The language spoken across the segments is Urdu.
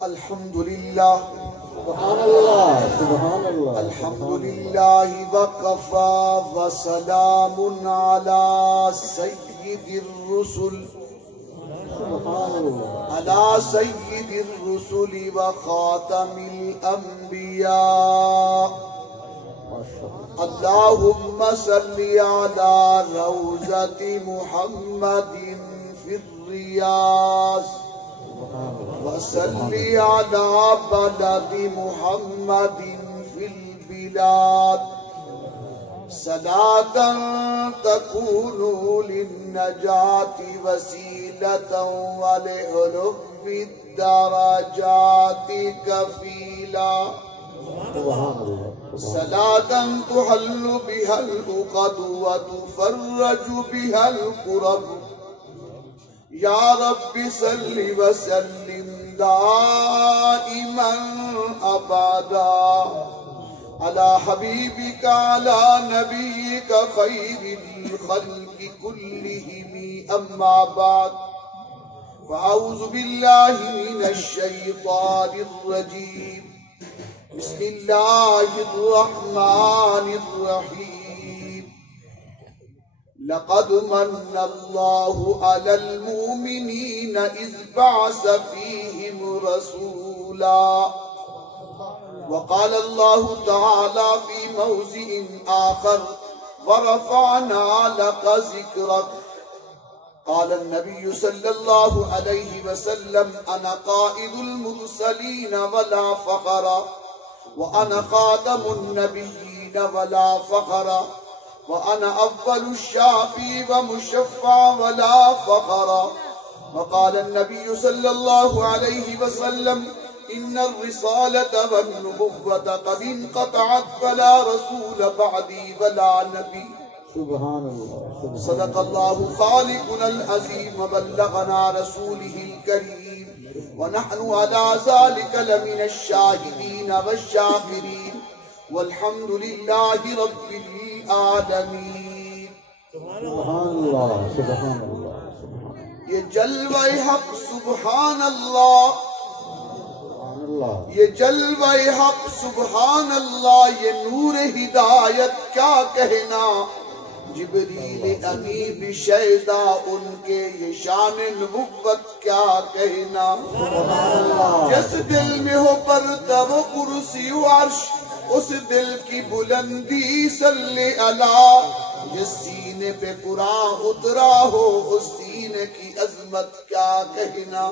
الحمد لله سبحان اللہ سبحان اللہ الحمد لله وكفى وسلام على سيد الرسل سبحان اللہ على سيد الرسل وخاتم الأنبياء اللهم صل على روضة محمد في الرياض وصل على بلد محمد في البلاد صلاة تكون للنجاة وسيلة ولعلو الدرجات كفيلا سبحان اللہ صلاة تحل بها العقد وتفرج بها الكرب یا رب صل وسلم دائما ابدا على حبيبك على نبيك خير الخلق كلهم اما بعد فاعوذ بالله من الشيطان الرجيم بسم الله الرحمن الرحيم لقد من الله على المؤمنين إذ بعث فيهم رسولا وقال الله تعالى في موضع آخر ورفعنا لك ذكرك قال النبي صلى الله عليه وسلم أنا قائد المرسلين ولا فخر وأنا خاتم النبيين ولا فخر وأنا أول الشافي ومشفع ولا فخر وقال النبي صلى الله عليه وسلم إن الرسالة والنبوة قد انقطعت فلا رسول بعدي ولا نبي سبحان اللہ صدق الله خالقنا العظيم وبلغنا رسوله الكريم ونحن على ذلك لمن الشاهدين والشاكرين والحمد لله رب العالمین سبحان اللہ سبحان اللہ یہ جلوہ حق سبحان اللہ سبحان اللہ یہ جلوہ حق سبحان اللہ یہ نور ہدایت کیا کہنا جبریل امی بشیدہ ان کے یہ شان نبوت کیا کہنا جس دل میں ہو پرتو کرسی و عرش اس دل کی بلندی صلی اللہ جس سینے پہ قرآن اترا ہو اس سینے کی عظمت کیا کہنا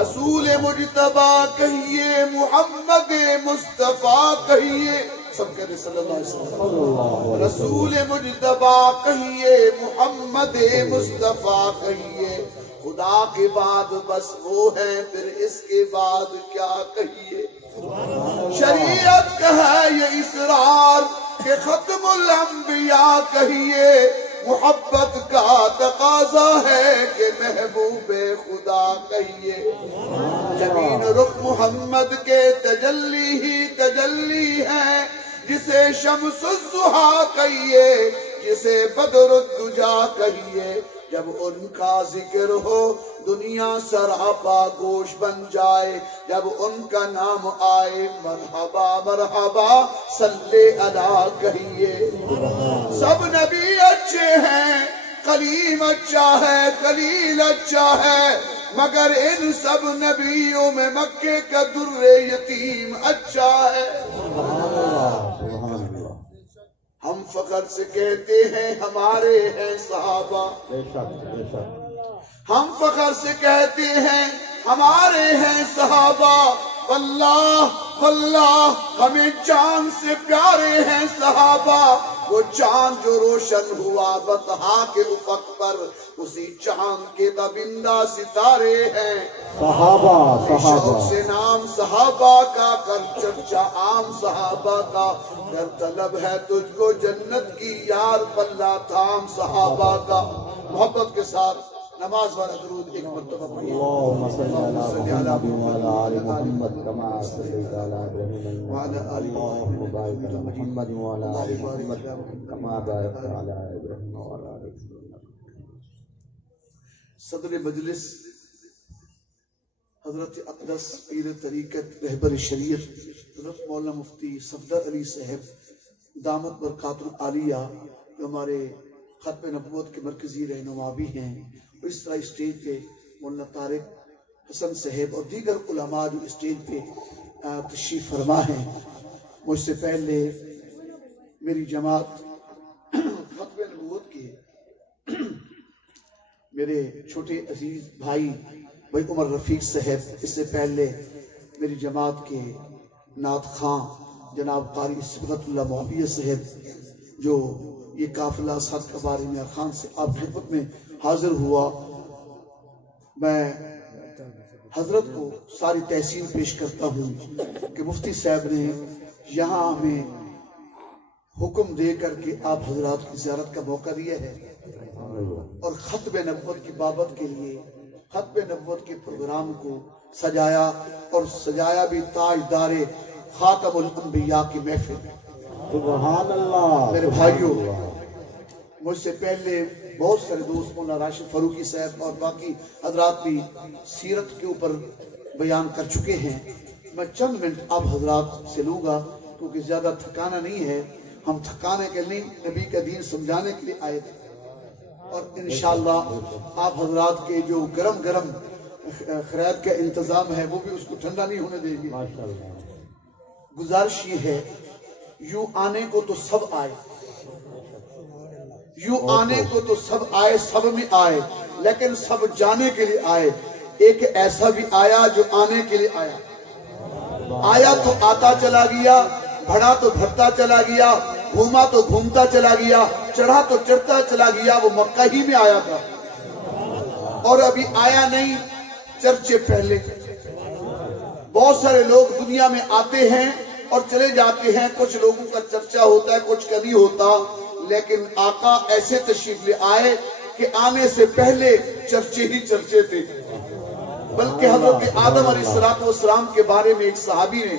رسول مجتبی کہیے محمد مصطفیٰ کہیے سب کہتے صلی اللہ علیہ وسلم رسول مجتبی کہیے محمد مصطفیٰ کہیے خدا کے بعد بس وہ ہے پھر اس کے بعد کیا کہیے شریعت کا ہے یہ اسرار کہ ختم الانبیاء کہیے محبت کا تقاضا ہے کہ محبوب خدا کہیے جبین رخ محمد کے تجلی ہی تجلی ہے جسے شمس الضحیٰ کہیے جسے بدر الدجا کہیے جب ان کا ذکر ہو دنیا سراپا گوش بن جائے جب ان کا نام آئے مرحبا مرحبا صلی اللہ کہیے سب نبی اچھے ہیں کلیم اچھا ہے خلیل اچھا ہے مگر ان سب نبیوں میں مکے کا در یتیم اچھا ہے ہم فخر سے کہتے ہیں ہمارے ہیں صحابہ ہم فخر سے کہتے ہیں ہمارے ہیں صحابہ واللہ واللہ ہمیں چاند سے پیارے ہیں صحابہ وہ چاند جو روشن ہوا بطحا کے افق پر اسی چاند کے تابندہ ستارے ہیں صحابہ شوق سے نام صحابہ کا کر چرچا عام صحابہ کا گر طلب ہے تجھ کو جنت کی یار پلہ تھام صحابہ کا محبت کے ساتھ نماز والا درود ایک مرتبہ پڑھیے اللهم صل على محمد وعلى آل محمد كما صليت على إبراهيم وعلى آل إبراهيم وبارك على محمد وعلى آل محمد كما باركت على إبراهيم وعلى آل إبراهيم صدر مجلس حضرت اقدس پیر طریقت رہبر شریعت حضرت مولانا مفتی صفدر علی صاحب دامت برکات العالیہ جو ہمارے ختم نبوت کے مرکزی رہنما بھی ہیں، اس طرح اسٹیج پہ مولانا طارق حسن صاحب اور دیگر علماء جو اسٹیج پہ تشریف فرما ہیں۔ مجھ سے پہلے میری جماعت ختم نبوت کے میرے چھوٹے عزیز بھائی عمر رفیق صاحب، اس سے پہلے میری جماعت کے نعت خان جناب قاری صبغت اللہ معاویہ صاحب، جو یہ قافلہ صدقہ باری میاں خان سے آپ کی خدمت میں حاضر ہوا۔ میں حضرت کو ساری تحسین پیش کرتا ہوں کہ مفتی صاحب نے یہاں ہمیں حکم دے کر کے آپ حضرات کی زیارت کا موقع دیا ہے، اور ختم نبوت کی بابت کے لیے ختم نبوت کے پروگرام کو سجایا، اور سجایا بھی تاجدار خاتم الانبیاء کی محفل۔ سبحان اللہ۔ میرے بھائیوں، مجھ سے پہلے بہت سارے دوست مولانا راشد فاروقی صاحب اور باقی حضرات بھی سیرت کے اوپر بیان کر چکے ہیں۔ میں چند منٹ آپ حضرات سے لوں گا کیونکہ زیادہ تھکانا نہیں ہے، ہم تھکانے کے لیے نبی کا دین سمجھانے کے لیے آئے تھے، اور انشاءاللہ آپ حضرات کے جو گرم گرم خیرات کا انتظام ہے وہ بھی اس کو ٹھنڈا نہیں ہونے دیں گے۔ گزارش یہ ہے، یوں آنے کو تو سب آئے، یوں آنے کو تو سب آئے، سب میں آئے، لیکن سب جانے کے لیے آئے۔ ایک ایسا بھی آیا جو آنے کے لیے آیا، آیا تو آتا چلا گیا، بڑھا تو بڑھتا چلا گیا، گھوما تو گھومتا چلا گیا، چڑھا تو چڑھتا چلا گیا۔ وہ مکہ ہی میں آیا تھا اور ابھی آیا نہیں، چرچے پہلے۔ بہت سارے لوگ دنیا میں آتے ہیں اور چلے جاتے ہیں، کچھ لوگوں کا چرچا ہوتا ہے، کچھ کا نہیں ہوتا، لیکن آقا ایسے تشریف لے آئے کہ آنے سے پہلے چرچے ہی چرچے تھے۔ بلکہ حضرت آدم علیہ السلام کے بارے میں ایک صحابی نے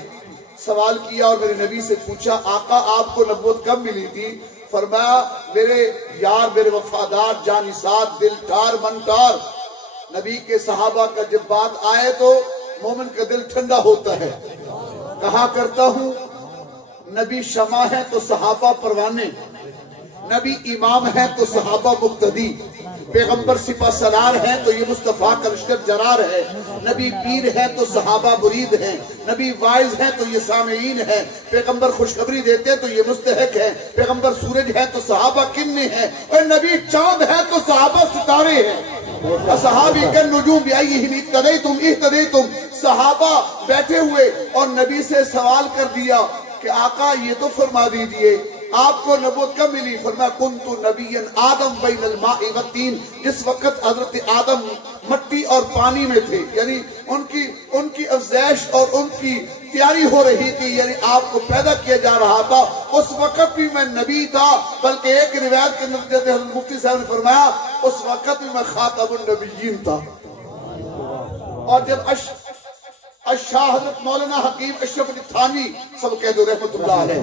سوال کیا اور میرے نبی سے پوچھا، آقا آپ کو نبوت کب ملی تھی؟ فرمایا، میرے یار، میرے وفادار، جانثار، دل ٹار من ٹار نبی کے صحابہ کا جب بات آئے تو مومن کا دل ٹھنڈا ہوتا ہے۔ کہا کرتا ہوں، نبی شمع ہے تو صحابہ پروانے، نبی امام ہے تو صحابہ مقتدی، پیغمبر سپہ سالار ہے تو یہ مصطفیٰ کا لشکر جرار ہے، نبی پیر ہے تو صحابہ مرید ہیں، نبی واعظ ہے تو یہ سامعین ہے، پیغمبر خوشخبری دیتے تو یہ مستحق ہے، پیغمبر سورج ہے تو صحابہ کننے ہیں، اور نبی چاند ہے تو صحابہ ستارے ہیں۔ صحابی کے نجوم بیائیہم اہتدیتم، صحابہ بیٹھے ہوئے اور نبی سے سوال کر دیا کہ آقا یہ تو فرما دیجئے آپ کو نبوت کب ملی؟ فرمایا کنت نبیا آدم بین الماء والتین، جس وقت حضرت آدم مٹی اور پانی میں تھے، یعنی ان کی افزائش اور ان کی تیاری ہو رہی تھی، یعنی آپ کو پیدا کیا جا رہا تھا، اس وقت بھی میں نبی تھا۔ بلکہ ایک روایت کے اندر حضرت مفتی صاحب نے فرمایا اس وقت بھی میں خاتم النبیین تھا۔ اور جب شاہ حضرت مولانا حکیم اشرف علی تھانوی سب کہہ دو رحمت اللہ علیہ،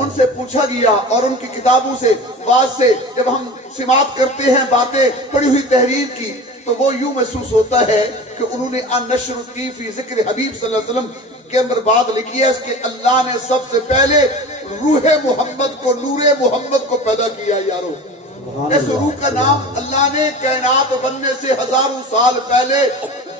ان سے پوچھا گیا اور ان کی کتابوں سے واضح سے جب ہم سماعت کرتے ہیں باتیں پڑھی ہوئی تحریر کی تو وہ یوں محسوس ہوتا ہے کہ انہوں نے النشر الطیب فی ذکر حبیب صلی اللہ علیہ وسلم کے اندر بات لکھی ہے کہ اللہ نے سب سے پہلے روح محمد کو، نور محمد کو پیدا کیا۔ یارو، اس روح کا نام اللہ نے کائنات بننے سے ہزاروں سال پہلے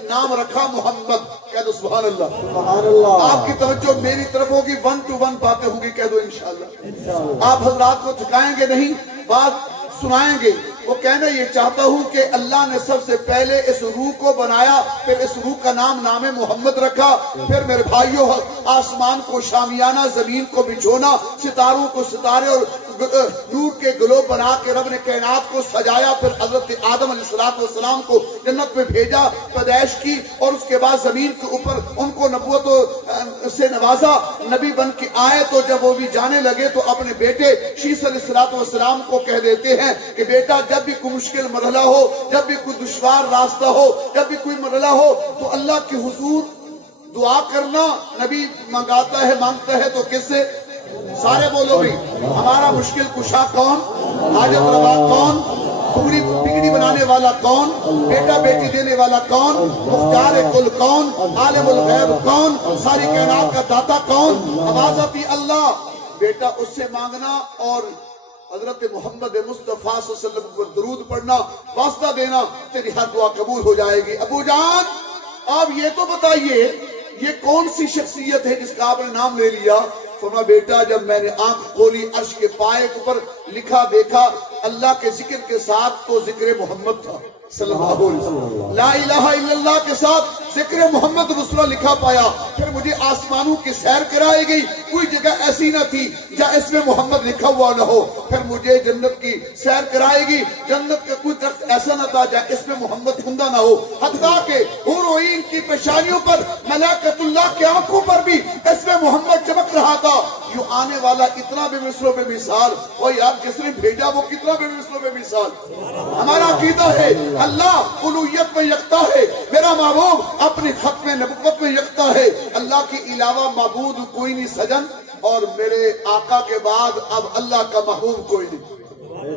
نام رکھا محمد۔ کہہ دو سبحان اللہ۔ سبحان اللہ۔ آپ کی توجہ میری طرف ہوگی، 1 to 1 باتیں ہوں گی، کہہ دو انشاءاللہ۔ آپ حضرات کو تھکائیں گے نہیں، بات سنائیں گے۔ وہ کہنا یہ چاہتا ہوں کہ اللہ نے سب سے پہلے اس روح کو بنایا، پھر اس روح کا نام محمد رکھا، پھر میرے بھائیوں آسمان کو شامیانہ، زمین کو بچھونا، ستاروں کو ستارے اور نور کے گلوب بنا کے رب نے کائنات کو سجایا، پھر حضرت آدم علیہ السلام کو جنت میں بھیجا، پیدائش کی، اور اس کے بعد زمین کے اوپر ان کو نبوت سے نوازا، نبی بن کے آئے۔ تو جب وہ بھی جانے لگے تو اپنے بیٹے شیس علیہ السلام کو کہہ دیتے ہیں کہ بیٹا جب بھی کوئی مشکل مرحلہ ہو، جب بھی کوئی دشوار راستہ ہو، جب بھی کوئی مرحلہ ہو تو اللہ کے حضور دعا کرنا۔ نبی منگاتا ہے، مانگتا ہے تو کس سے؟ سارے بولو بھی، ہمارا مشکل کشا کون، حاجت روا کون، پوری بگڑی بیٹی بنانے والا کون, بیٹا بیٹی دینے والا کون, مختار کل کون, عالم الغیب کون, ساری کائنات کا داتا کون, آواز آتی اللہ. بیٹا اس سے مانگنا اور حضرت محمد مصطفیٰ صلی اللہ علیہ وسلم پر درود پڑھنا, واسطہ دینا, تیری ہر دعا قبول ہو جائے گی. ابو جان آپ یہ تو بتائیے یہ کون سی شخصیت ہے جس کا آپ نے نام لے لیا؟ فرمایا بیٹا جب میں نے آنکھ کھولی عرش کے پائے کے اوپر لکھا دیکھا اللہ کے ذکر کے ساتھ تو ذکر محمد تھا صلی اللہ علیہ وسلم, لا الہ الا اللہ کے ساتھ ذکر محمد رسول اللہ لکھا پایا. پھر مجھے آسمانوں کی سیر کرائی گئی, کوئی جگہ ایسی نہ تھی جہاں اس میں محمد لکھا ہوا نہ ہو. پھر مجھے جنت کی سیر کرائی گئی, جنت کا کوئی درخت ایسا نہ تھا جہاں اس میں محمد کھندا نہ ہو. حتیٰ کہ حور و عین کی پیشانیوں پر, ملائکۃ اللہ کی آنکھوں پر بھی اس میں محمد چمک رہا تھا. یوں آنے والا اتنا بے مثل و بے مثال, اور یار جس نے بھیجا وہ کتنا بے مثل و بے مثال. ہمارا عقیدہ ہے اللہ الوہیت میں یکتا ہے, میرا معبود اپنی ختم نبوت میں یکتا ہے. اللہ کے علاوہ معبود کوئی نہیں سجن, اور میرے آقا کے بعد اب اللہ کا محبوب کوئی نہیں.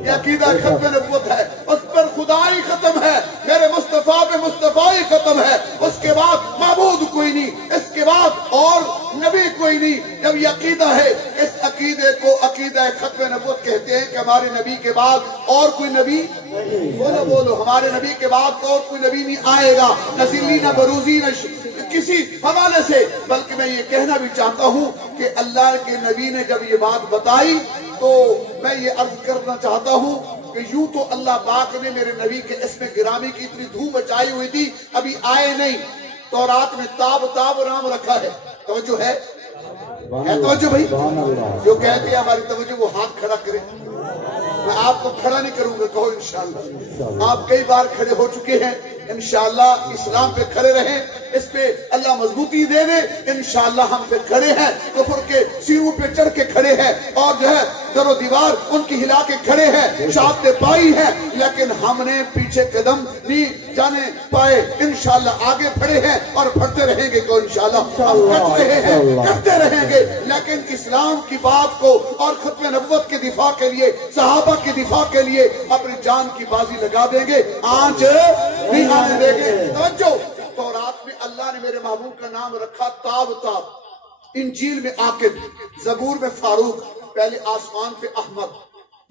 یہ عقیدہ ختم نبوت ہے, اس پر خدائی ختم ہے, میرے مصطفیٰ پہ مصطفیٰ ختم ہے. اس کے بعد معبود کوئی نہیں, اس کے بعد اور نبی کوئی نہیں. جب یہ عقیدہ ہے, اس عقیدے کو عقیدہ ختم نبوت کہتے ہیں کہ ہمارے نبی کے بعد اور کوئی نبی, بولو ہمارے نبی کے بعد اور کوئی نبی نہیں آئے گا, نہ ذلی نہ بروزی نہ کسی حوالے سے. بلکہ میں یہ کہنا بھی چاہتا ہوں کہ اللہ کے نبی نے جب یہ بات بتائی تو میں یہ عرض کرنا چاہتا ہوں کہ یوں تو اللہ پاک نے میرے نبی کے اسم گرامی کی اتنی دھوم مچائی ہوئی تھی, ابھی آئے نہیں. تورات میں تاب تاب نام رکھا ہے. توجہ ہے توجہ بھائی, جو کہتے ہیں ہماری توجہ وہ ہاتھ کھڑا کرے. میں آپ کو کھڑا نہیں کروں گا, کہو انشاءاللہ. آپ کئی بار کھڑے ہو چکے ہیں, انشاءاللہ اسلام پہ کھڑے رہیں, اس پہ اللہ مضبوطی دے دے. انشاءاللہ ہم پہ کھڑے ہیں, کفر کے سیروں پہ چڑھ کے کھڑے ہیں, اور جو ہے در و دیوار ان کی ہلا کے کھڑے ہیں, شہادتیں پائی ہیں, لیکن ہم نے پیچھے قدم نہیں جانے پائے. انشاءاللہ آگے پڑے ہیں اور پڑھتے رہیں گے, تو انشاءاللہ ہم کرتے رہے ہیں, کرتے رہیں گے. لیکن اسلام کی بات کو اور ختم نبوت کے دفاع کے لیے, صحابہ کے دفاع کے لیے اپنی جان کی بازی لگا دیں گے, آج نہیں آنے دیں گے. توجہ, تورات میں اللہ نے میرے محبوب کا نام رکھا تاب تاب, انجیل میں عاقب, زبور میں فاروق, پہلے آسمان پہ احمد,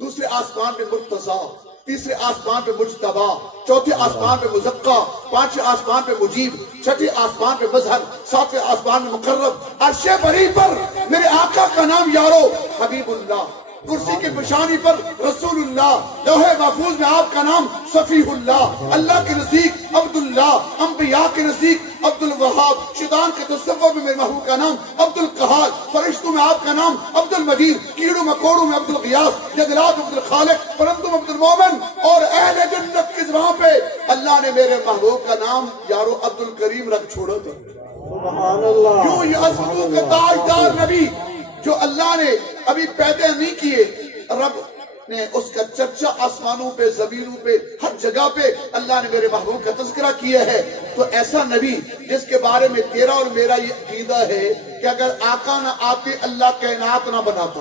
دوسرے آسمان پہ مرتضیٰ, تیسرے آسمان پہ مجتبی, چوتھے آسمان پہ مزکا, پانچویں آسمان پہ مجیب, چھٹے آسمان پہ مظہر, ساتویں آسمان پہ مقرب. عرش بری پر میرے آقا کا نام یارو حبیب اللہ, کرسی کی پیشانی پر رسول اللہ, لوح محفوظ میں آپ کا نام صفیح اللہ, اللہ کے نزدیک عبداللہ, انبیاء کے نزدیک عبد الوہاب, شیطان کے تصور میں میرے محبوب کا نام عبد القہار, فرشتوں میں آپ کا نام عبد المجید, کیڑوں مکوڑوں میں عبد الغیاث, جنگلات عبد الخالق, پرندوں میں عبد المومن, اور اہل جنت کی زبان پہ اللہ نے میرے محبوب کا نام یارو عبد الکریم رکھ چھوڑا تھا. سبحان اللہ. کیوں یہ عظمتوں کا تاجدار نبی جو اللہ نے ابھی پیدا نہیں کیے, رب نے اس کا چرچا آسمانوں پہ, زمینوں پہ, ہر جگہ پہ اللہ نے میرے محبوب کا تذکرہ کیا ہے. تو ایسا نبی جس کے بارے میں تیرا اور میرا یہ عقیدہ ہے کہ اگر آقا نہ آتے اللہ کائنات نہ بناتا.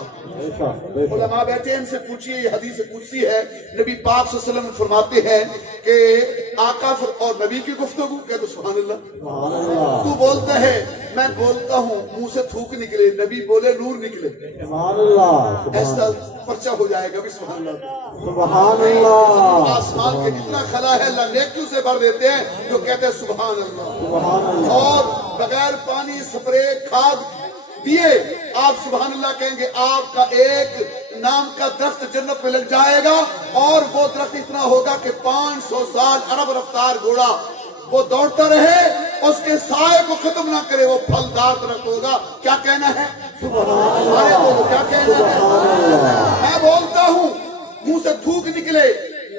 علماء بیٹھے, ان سے پوچھئے, یہ حدیث قدسی ہے, نبی پاک صلی اللہ علیہ وسلم فرماتے ہیں کہ آقا اور نبی کی گفتگو, کہتے سبحان اللہ. تو بولتا ہے, میں بولتا ہوں, منہ سے تھوک نکلے, نبی بولے نور نکلے. سبحان اللہ. ایسا پرچہ ہو جائے گا بھی. سبحان اللہ. سبحان اللہ. آسمان کے جتنا خلا ہے اللہ نیکیوں سے بھر دیتے ہیں جو کہتے ہیں سبحان اللہ. اور بغیر پانی, سپرے, کھاد دیے آپ سبحان اللہ کہیں گے, آپ کا ایک نام کا درخت جنت میں لگ جائے گا, اور وہ درخت اتنا ہوگا کہ 500 سال ارب رفتار گھوڑا وہ دوڑتا رہے, اس کے سائے کو ختم نہ کرے, وہ پھلدار درخت ہوگا. کیا کہنا ہے؟ سارے بولو کیا کہنا ہے. میں بولتا ہوں, منہ سے تھوک نکلے,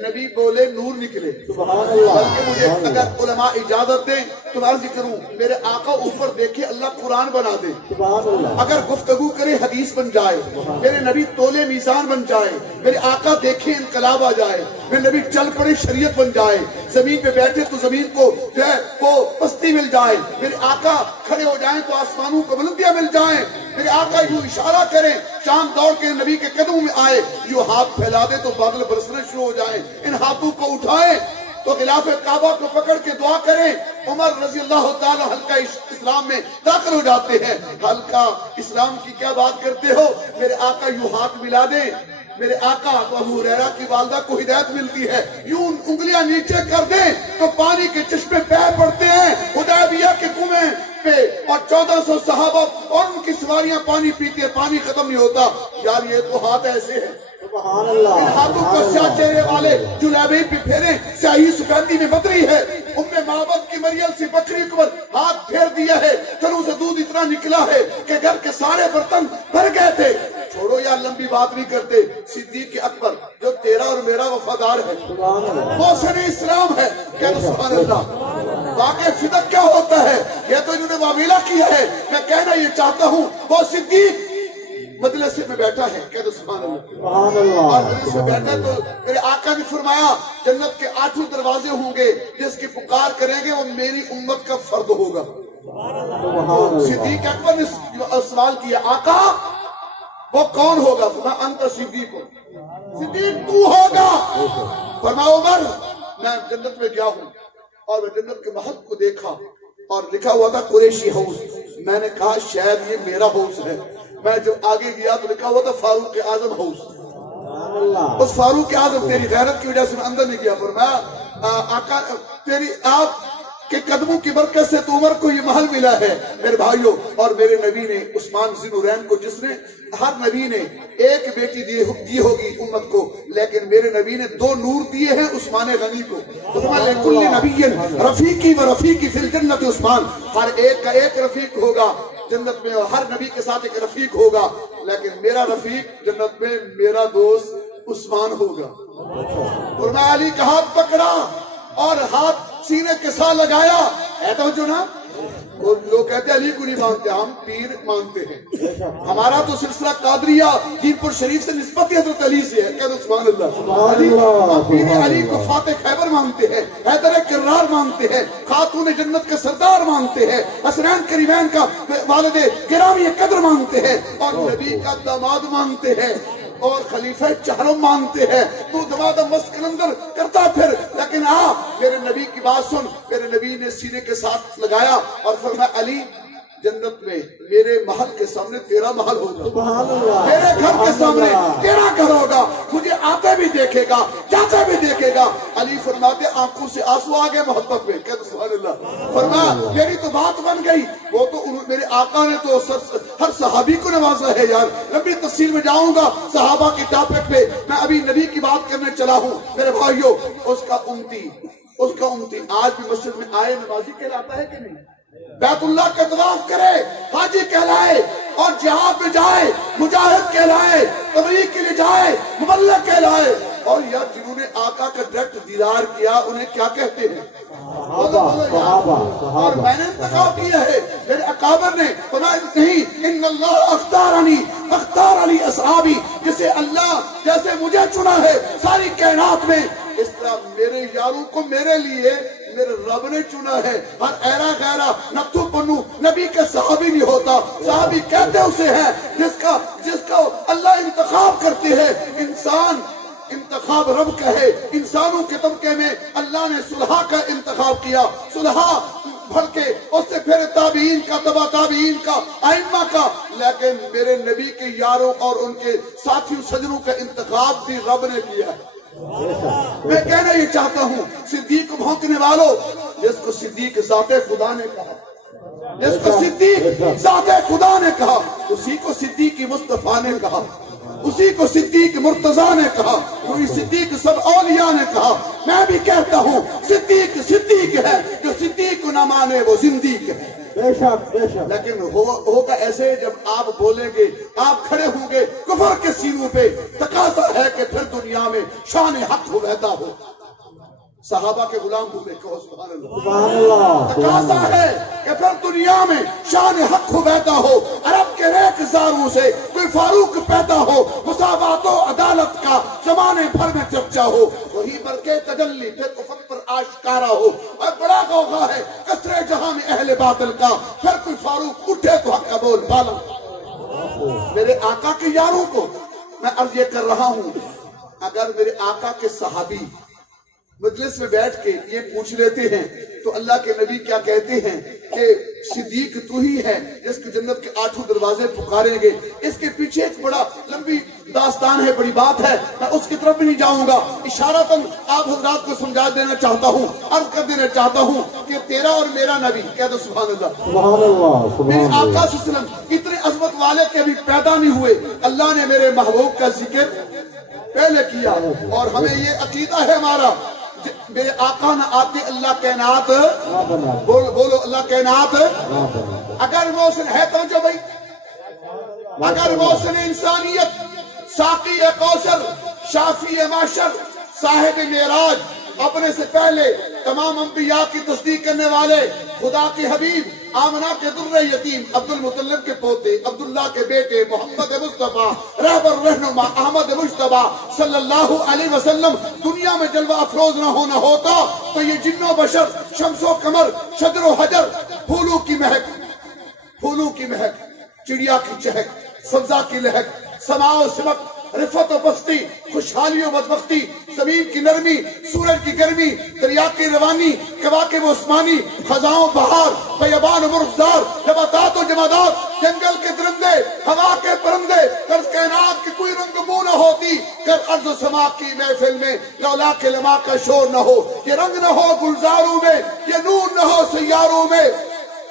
نبی بولے نور نکلے. بلکہ مجھے اگر علماء اجازت دیں تو عرض کروں میرے آقا اوپر دیکھے اللہ قرآن بنا دے، سبحان اللہ، اگر گفتگو کرے حدیث بن جائے، میرے نبی تولے میزان بن جائے، میرے آقا دیکھے انقلاب آ جائے، میرے نبی چل پڑے شریعت بن جائے، زمین پہ بیٹھے تو زمین کو جو ہے وہ پستی مل جائے، میرے آقا کھڑے ہو جائیں تو آسمانوں کو بلندیاں مل جائیں، میرے آقا یوں اشارہ کریں چاند دوڑ کے نبی کے قدموں میں آئے، یوں ہاتھ پھیلا دے تو بادل برسنے شروع ہو جائیں، ان ہاتھوں کو اٹھائیں تو غلاف کعبہ کو پکڑ کے دعا کریں، عمر رضی اللہ تعالی حلقہ اسلام میں داخل ہو جاتے ہیں۔ حلقہ اسلام کی کیا بات کرتے ہو، میرے آقا یوں ہاتھ ملا دیں، میرے آقا تو ابو ہریرہ کی والدہ کو ہدایت ملتی ہے، یوں انگلیاں نیچے کر دیں تو پانی کے چشمے بہہ پڑتے ہیں حدیبیہ کے کنویں پہ، اور 1400 صحابہ اور ان کی سواریاں پانی پیتی ہے، پانی ختم نہیں ہوتا۔ یار یہ تو ہاتھ ایسے ہیں، سبحان اللہ، ان ہاتھوں کو سیاہ چہرے والے جلابی پہ پھیرے، سیاہی سفیدی میں بدری ہے، معبد کی مریل سے بکری کو ہاتھ پھیر دیا ہے، چلوں سے دودھ اتنا نکلا ہے کہ گھر کے سارے برتن بھر گئے تھے۔ چھوڑو یا لمبی بات نہیں کرتے، صدیق اکبر جو تیرا اور میرا وفادار ہے، محسن اسلام ہے، کہہ سبحان اللہ۔ واقع فدق کیا ہوتا ہے، یہ تو انہوں نے معاملہ کیا ہے، میں کہنا یہ چاہتا ہوں وہ صدیق مجلس میں بیٹھا ہے، کہہ دو سبحان اللہ، اور مجلس میں بیٹھا تو میرے آقا نے فرمایا جنت کے 8 دروازے ہوں گے، جس کی پکار کریں گے وہ میری امت کا فرد ہوگا۔ صدیق اکبر نے سوال کیا آقا وہ کون ہوگا؟ فرمایا انت صدیق ہو، صدیق تو ہوگا۔ فرمایا عمر میں جنت میں گیا ہوں اور میں جنت کے محل کو دیکھا اور لکھا ہوا تھا قریشی ہاؤس، میں نے کہا شاید یہ میرا ہاؤس ہے، میں جب آگے گیا تو لکھا ہوا تھا فاروق اعظم ہاؤس، اس فاروق اعظم تیری غیرت کی وجہ سے میں اندر نہیں گیا، فرمایا آقا تیری آپ کے قدموں کی برکت سے تو عمر کو یہ محل ملا ہے۔ میرے بھائیوں اور میرے نبی نے عثمان ذی النورین کو، جس نے ہر نبی نے ایک بیٹی دی ہوگی امت کو، لیکن میرے نبی نے 2 نور دیے ہیں عثمان غنی کو۔ لِكُلِّ نَبِيٍّ رَفِيقِي وَرَفِيقِي فِي الْجَنَّةِ عثمان، ہر ایک کا ایک رفیق ہوگا جنت میں، اور ہر نبی کے ساتھ ایک رفیق ہوگا، لیکن میرا رفیق جنت میں میرا دوست عثمان ہوگا۔ اور میں علی کا ہاتھ پکڑا اور ہاتھ سینے کے ساتھ لگایا، ہے تو جو نا وہ لوگ کہتے ہیں علی کو نہیں مانتے، ہم پیر مانتے ہیں، ہمارا تو سلسلہ قادریہ دین پور شریف سے نسبت حضرت علی سے ہے، کہتے سبحان اللہ۔ پیر علی کو فاتح خیبر مانتے ہیں، حیدر کرار مانتے ہیں، خاتون جنت کے سردار مانتے ہیں، حسنین کریمین کا والد گرامی قدر مانتے ہیں، اور نبی کا داماد مانتے ہیں، اور خلیفہ چہرم مانتے ہیں۔ تو دمادم مست کلندر کرتا پھر، لیکن میرے نبی کی بات سن، میرے نبی نے سینے کے ساتھ لگایا اور فرمایا علی جنت میں میرے محل کے سامنے تیرا محل ہوگا، میرے گھر کے سامنے تیرا گھر ہوگا، مجھے آتے بھی دیکھے گا جاتے بھی دیکھے گا۔ علی فرماتے آنکھوں سے آنسو آ گئے محبت میں، کہتے سبحان اللہ۔ فرمایا میری تو بات بن گئی، وہ تو میرے آقا نے تو ہر صحابی کو نوازا ہے یار، لمبی تفصیل میں جاؤں گا صحابہ کی ٹاپک پہ، میں ابھی نبی کی بات کرنے چلا ہوں۔ میرے بھائیوں اس کا امتی آج بھی مسجد میں آئے نمازی کہلاتا ہے کہ نہیں؟ بیت اللہ کا طواف کرے حاجی کہلائے، اور جہاد میں جائے مجاہد کہلائے، تبلیغ کے لیے جائے مبلغ کہلائے، اور یار جنہوں نے آقا کا ڈائریکٹ دیدار کیا انہیں کیا کہتے ہیں؟ اور میں نے انتخاب کیا ہے، میرے اکابر نے فرمایا نہیں ان اللہ اختار علی اصحابی، جسے اللہ جیسے مجھے چنا ہے ساری کائنات میں، اس طرح میرے یاروں کو میرے لیے میرے رب نے چنا ہے۔ ہر ایرا غیرہ نتھو پنو نبی کے صحابی نہیں ہوتا، صحابی کہتے اسے ہیں جس کا اللہ انتخاب کرتے ہیں۔ انسان انتخاب رب کا ہے، انسانوں کے طبقے میں اللہ نے صلحاء کا انتخاب کیا، صلحاء بھر کے اس سے پھر تابعین کا، تبع تابعین کا، ائمہ کا، لیکن میرے نبی کے یاروں اور ان کے ساتھیوں سجنوں کا انتخاب بھی رب نے کیا ہے۔ میں کہنا یہ چاہتا ہوں صدیق کو بھونکنے والوں، جس کو صدیق ذات خدا نے کہا، جس کو صدیق ذات خدا نے کہا، اسی کو صدیق مصطفیٰ نے کہا، اسی کو صدیق مرتضیٰ نے کہا، وہی صدیق سب اولیاء نے کہا۔ میں بھی کہتا ہوں صدیق ہے، جو صدیق کو نہ مانے وہ زندیق ہے۔ بے شک بے شک، لیکن ہوگا ایسے جب آپ بولیں گے، آپ کھڑے ہوں گے کفر کے سینوں پہ، تقاضا ہے کہ پھر دنیا میں شان حق ہو رہتا ہو۔ صحابہ کے غلام بولے کہو سبحان اللہ۔ سبحان اللہ، تقاضا ہے کہ پھر دنیا میں شان حق ہو پیدا ہو، عرب کے نیک زاروں سے کوئی فاروق پیدا ہو، مساوات و عدالت کا زمانے بھر میں چرچا ہو، وہی برقے تجلی پھر افق پر آشکارا ہو، اور بڑا غوغا ہے کثرے جہاں میں اہل باطل کا، پھر کوئی فاروق اٹھے تو حق کا بول بالا۔ میرے آقا کے یاروں کو میں عرض یہ کر رہا ہوں، اگر میرے آقا کے صحابی مجلس میں بیٹھ کے یہ پوچھ لیتے ہیں تو اللہ کے نبی کیا کہتے ہیں کہ صدیق تو ہی ہے جس کی جنت کے 8 دروازے پکاریں گے۔ اس کے پیچھے ایک بڑا لمبی داستان ہے، بڑی بات ہے، میں اس کی طرف بھی نہیں جاؤں گا، اشارتاً آپ حضرات کو سمجھا دینا چاہتا ہوں، عرض کر دینا چاہتا ہوں کہ تیرا اور میرا نبی، کہہ دو سبحان اللہ، سبحان اللہ، میرے سبحان آقا اللہ، صلی اللہ علیہ وسلم اتنے عظمت والے کے ابھی پیدا نہیں ہوئے، اللہ نے میرے محبوب کا ذکر پہلے کیا، اور ہمیں یہ عقیدہ ہے ہمارا، میرے آقا نہ آتے اللہ کائنات، بولو اللہ کائنات، اگر محسن ہے توجہ بھائی، اگر محسن انسانیت، ساقی کوثر، شافی معشر، صاحب معراج، اپنے سے پہلے تمام انبیاء کی تصدیق کرنے والے، خدا کے حبیب، آمنہ کے در یتیم، عبد المطلب کے پوتے، عبداللہ کے بیٹے، محمد مصطفیٰ، رہبر رہنما احمد مجتبیٰ صلی اللہ علیہ وسلم دنیا میں جلوہ افروز نہ ہونا ہوتا تو یہ جن و بشر، شمس و قمر، شجر و حجر، پھولوں کی مہک، چڑیا کی چہک، سبزہ کی لہک، سماع و سمک، رفت و بستی، خوشحالی و بدبختی، زمین کی نرمی، سورج کی گرمی، دریا کی روانی، کواکب عثمانی، خزاں بہار، بیابان و مرغزار، نباتات و جمادات، جنگل کے درندے، ہوا کے پرندے، کر کائنات کی کوئی رنگ بو نہ ہوتی، کر ارض و سما کی محفل میں لولا کے لما کا شور نہ ہو، یہ رنگ نہ ہو گلزاروں میں، یہ نور نہ ہو سیاروں میں۔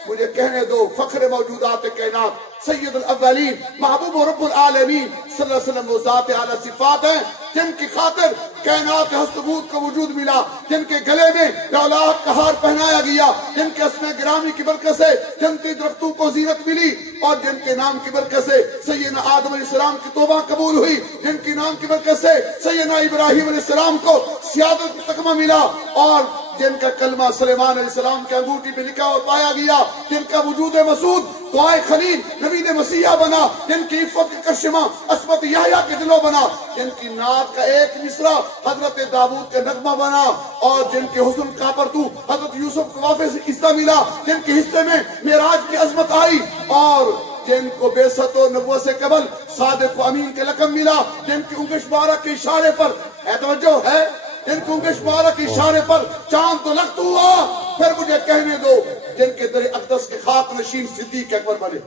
مجھے کہنے دو فخر موجودات کائنات، سید الاولین، محبوب رب العالمین صلی اللہ علیہ وسلم وہ ذات اعلیٰ صفات ہیں جن کی خاطر کائنات ہستبوت کو وجود ملا، جن کے گلے میں لولاک کا ہار پہنایا گیا، جن کے اسم گرامی کی برکت سے جنتی درختوں کو زینت ملی، اور جن کے نام کی برکت سے سیدنا آدم علیہ السلام کی توبہ قبول ہوئی، جن کے نام کی برکت سے سیدنا ابراہیم علیہ السلام کو سیادت کا تقمہ ملا، اور جن کا کلمہ سلیمان علیہ السلام کے انگوٹھی پہ لکھا اور پایا گیا، جن کا وجود مسعود دعائے خلیل نبی مسیحا بنا، جن کی عفت کی کرشمہ عصمت یحییٰ کے دلوں بنا، جن کی نعت کا ایک مصرع حضرت داؤد کا نغمہ بنا، اور جن کے حسن کا پرتو حضرت یوسف کو واپس حصہ ملا، جن کے حصے میں معراج کی عظمت آئی، اور جن کو بعثت و نبوت سے قبل صادق و امین کے لقب ملا، جن کی انگش مبارک کے اشارے پر توجہ ہے، جن کو انگش مبارک کے اشارے پر چاند تو لخت ہوا، پھر مجھے کہنے دو جن کے در اقدس کے خاک نشین صدیق اکبر بنے،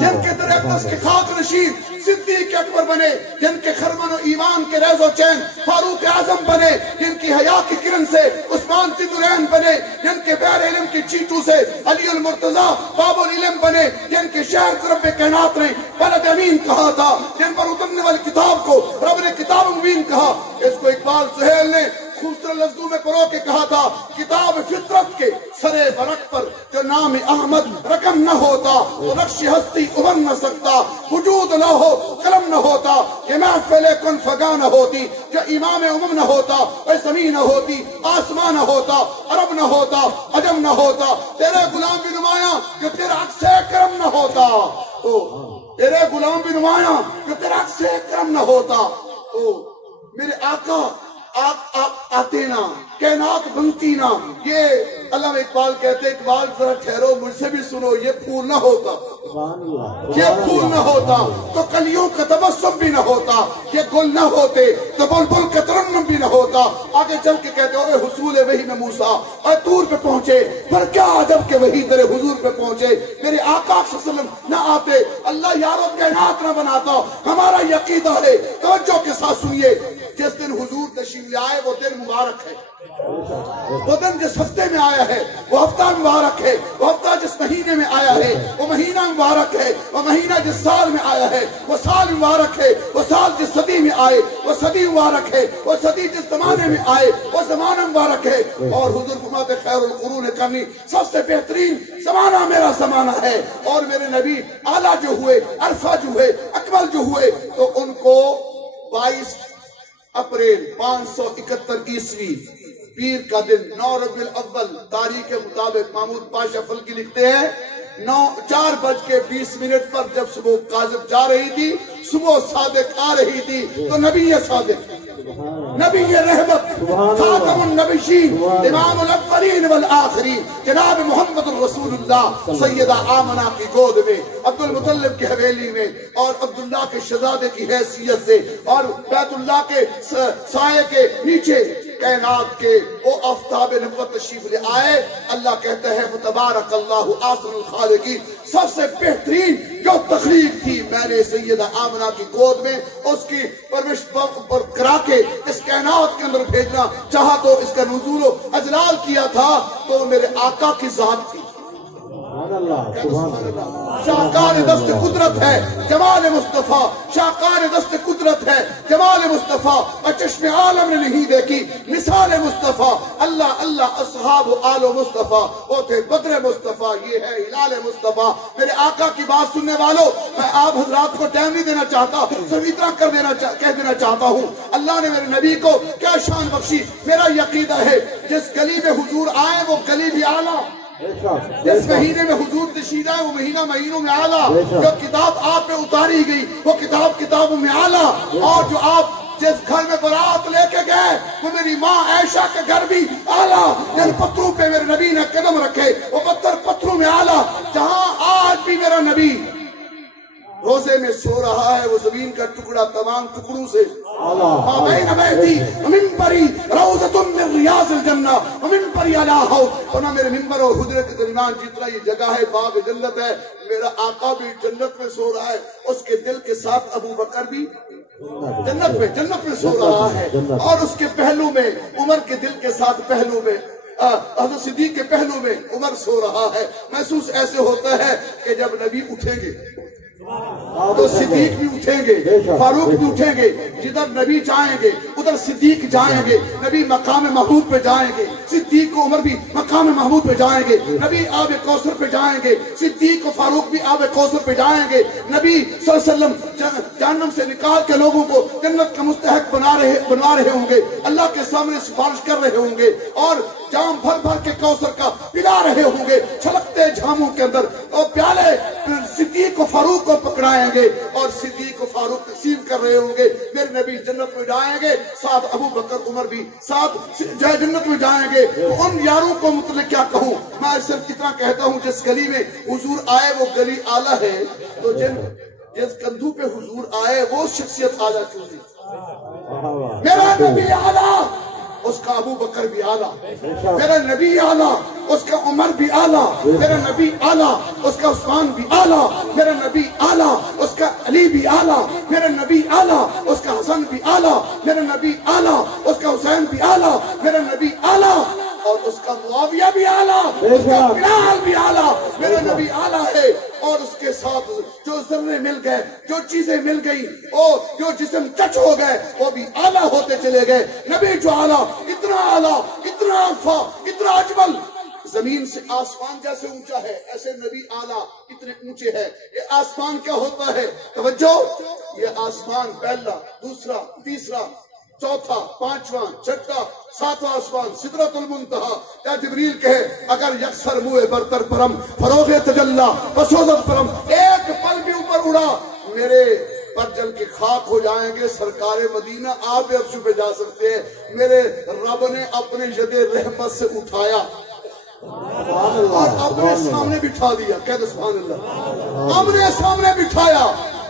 جن کے در اقدس کے خاک نشین صدیق اکبر بنے، جن کے خرمن و ایمان کے ریز و چین فاروق اعظم بنے، جن کی حیا کی کرن سے عثمان ذوالنورین بنے، جن کے بحر علم کی چیٹو سے علی المرتضیٰ باب العلم بنے، جن کے شہر کو رب کائنات نے بلد امین کہا تھا، جن پر اترنے والی کتاب کو رب نے کتاب مبین کہا۔ اس کو اقبال سہیل نے خوبصورت لفظوں میں پرو کے کہا تھا، کتاب فطرت کے سرے برق پر جو نام احمد رقم نہ ہوتا تو نقش ہستی ابھر نہ سکتا، وجود نہ ہو قلم نہ ہوتا، یہ محفل کن فگاں نہ ہوتی، جو امام امم نہ ہوتا، اور زمین نہ ہوتی، آسمان نہ ہوتا، عرب نہ ہوتا، عجم نہ ہوتا، تیرے غلام بھی نمایاں کہ تیرا عکس کرم نہ ہوتا، تیرے غلام بھی نمایاں کہ تیرا عکس کرم نہ ہوتا۔ میرے آقا آپ آتے نا، کائنات بنتی نا، یہ علامہ اقبال کہتے اقبال ذرا ٹھہرو مجھ سے بھی سنو، یہ پھول نہ ہوتا، یہ پھول نہ ہوتا تو کلیوں کا تبسم بھی نہ ہوتا، یہ گل نہ ہوتے تو بلبل کا ترنم بھی نہ ہوتا۔ آگے چل کے کہتے ہو حصول وحی میں موسیٰ اور طور پہ پہنچے، پر کیا عجب کہ وہی تیرے حضور پہ پہنچے، میرے آقا صلی اللہ علیہ وسلم نہ آتے اللہ یارو کائنات نہ بناتا۔ ہمارا یقیدہ ہے، توجہ کے ساتھ سنیے، جس دن حضور تشریف لے آئے وہ دن مبارک ہے، وہ دن جس ہفتے میں آیا ہے وہ ہفتہ مبارک ہے، وہ ہفتہ جس مہینے میں آیا ہے وہ مہینہ مبارک ہے، وہ مہینہ جس سال میں آیا ہے وہ سال مبارک ہے، وہ سال جس صدی میں آئے وہ صدی مبارک ہے، وہ صدی جس زمانے میں آئے وہ زمانہ مبارک ہے۔ اور حضور فرماتے خیر القرون قرنی، سب سے بہترین زمانہ میرا زمانہ ہے، اور میرے نبی اعلیٰ جو ہوئے، عرفہ جو ہوئے، اکمل جو ہوئے، تو ان کو 22 اپریل 571 پیر کا دن 9 ربیع الاول تاریخ کے مطابق محمود پاشا فلکی لکھتے ہیں 4:20 پر جب صبح کاذب جا رہی تھی صبح صادق آ رہی تھی تو نبی صادق نبی رحمت خاتم النبیین امام الاولین والآخرین جناب محمد الرسول اللہ سیدہ آمنہ کی گود میں عبد المطلب کی حویلی میں اور عبداللہ کے شہزادے کی حیثیت سے اور بیت اللہ کے سائے کے نیچے کائنات کے وہ آفتاب نبوت تشریف لے آئے. اللہ کہتا ہے تبارک اللہ احسن الخالقین، سب سے بہترین جو تخلیق تھی میں نے سیدہ آمنہ کی گود میں اس کی پرورش کرا کے اس کائنات کے اندر بھیجنا چاہا تو اس کا نزول و اجلال کیا تھا تو میرے آقا کی ذات تھی. شاہکار دست قدرت ہے جمال مصطفیٰ، شاہکار دست قدرت ہے جمال مصطفیٰ، اور چشم عالم نے نہیں دیکھی مثال مصطفیٰ. اللہ اللہ اصحاب و آل و مصطفیٰ، وہ تھے بدر مصطفیٰ، یہ ہے ہلال مصطفیٰ. میرے آقا کی بات سننے والوں، میں آپ حضرات کو ٹائم نہیں دینا چاہتا، صرف اتنا کہہ دینا چاہتا ہوں اللہ نے میرے نبی کو کیا شان بخشی. میرا یقینہ ہے جس گلی میں حضور آئے وہ گلی بھی اعلیٰ، جس مہینے میں حضور تشریف لائے وہ مہینہ مہینوں میں اعلیٰ، جو کتاب آپ پہ اتاری گئی وہ کتاب کتابوں میں اعلیٰ، اور جو آپ جس گھر میں برات لے کے گئے وہ میری ماں عائشہ کے گھر بھی اعلیٰ. جن پتھروں پہ میرے نبی نے قدم رکھے وہ پتھر پتھروں میں اعلیٰ. جہاں آج بھی میرا نبی روزے میں سو رہا ہے وہ زمین کا ٹکڑا تمام ٹکڑوں سے بین بیتی ومنبری روضۃ من ریاض الجنہ ومنبری علی حوض. اور میرے منبر اور حجرے کے درمیان جتنا یہ جگہ ہے باغ جنت ہے. میرا آقا بھی جنت میں سو رہا ہے، اس کے دل کے ساتھ ابو بکر بھی جنت میں سو رہا ہے، اور اس کے پہلو میں عمر کے دل کے ساتھ پہلو میں حضرت صدیق کے پہلو میں عمر سو رہا ہے. محسوس ایسے ہوتا ہے کہ جب نبی اٹھیں گے تو صدیق بھی اٹھیں گے، فاروق بھی اٹھیں گے. جدھر نبی جائیں گے ادھر صدیق جائیں گے. نبی مقام محمود پہ جائیں گے، صدیق کو عمر بھی مقام محمود پہ جائیں گے. نبی آب کوثر پہ جائیں گے، صدیق کو فاروق بھی آب کوثر پہ جائیں گے. نبی صلی اللہ علیہ وسلم جہنم سے نکال کے لوگوں کو جنت کا مستحق بنا رہے ہوں گے، اللہ کے سامنے سفارش کر رہے ہوں گے، اور جام بھر بھر کے کوثر کا پلا رہے ہوں گے چھلکتے جاموں کے اندر، اور پیالے صدیق کو فاروق کو پکڑائیں گے اور صدیق کو فاروق تقسیم کر رہے ہوں گے. میرے نبی جنت میں جائیں گے، ساتھ ابو بکر عمر بھی ساتھ جنت میں جائیں گے. ان یاروں کو متعلق کیا کہوں، میں صرف اتنا کہتا ہوں جس گلی میں حضور آئے وہ گلی اعلیٰ ہے، تو جس کندھوں پہ حضور آئے وہ شخصیت اعلیٰ کیوں نہیں. میرا نبی اعلیٰ، اس کا ابو بکر بھی اعلیٰ. میرا نبی اعلیٰ، اس کا عمر بھی اعلیٰ. میرا نبی اعلیٰ، اس کا عثمان بھی اعلیٰ. میرا نبی اعلیٰ، اس کا علی بھی اعلیٰ. میرا نبی اعلیٰ، اس کا حسن بھی اعلیٰ. میرا نبی اعلیٰ، اس کا حسین بھی اعلیٰ. میرا نبی اعلیٰ، اور اس کا معاویہ بھی اعلیٰ، اس کا بلال بھی اعلیٰ. میرا نبی اعلیٰ ہے، اور اس کے ساتھ جو ذرے مل گئے، جو چیزیں مل گئی، اور جو جسم ٹچ ہو گئے وہ بھی اعلیٰ ہوتے چلے گئے. نبی جو اعلیٰ، اتنا اعلیٰ، اتنا عفا، اتنا اجمل، زمین سے آسمان جیسے اونچا ہے ایسے نبی اعلیٰ اتنے اونچے ہیں. یہ آسمان کیا ہوتا ہے، توجہ، یہ آسمان پہلا، دوسرا، تیسرا، چوتھا، پانچواں، چھٹا، ساتواں آسمان سدرۃ المنتہا. یا جبریل کہے اگر یکسر منہ برتر پرم فروغ تجلا بسوزت پرم، ایک پل بھی اوپر اڑا میرے پر جل کے خاک ہو جائیں گے. سرکار مدینہ آپ عرش پہ جا سکتے ہیں. میرے رب نے اپنے ید رحمت سے اٹھایا اور اپنے سامنے بٹھا دیا. کہتے سبحان اللہ. اپنے سامنے بٹھایا،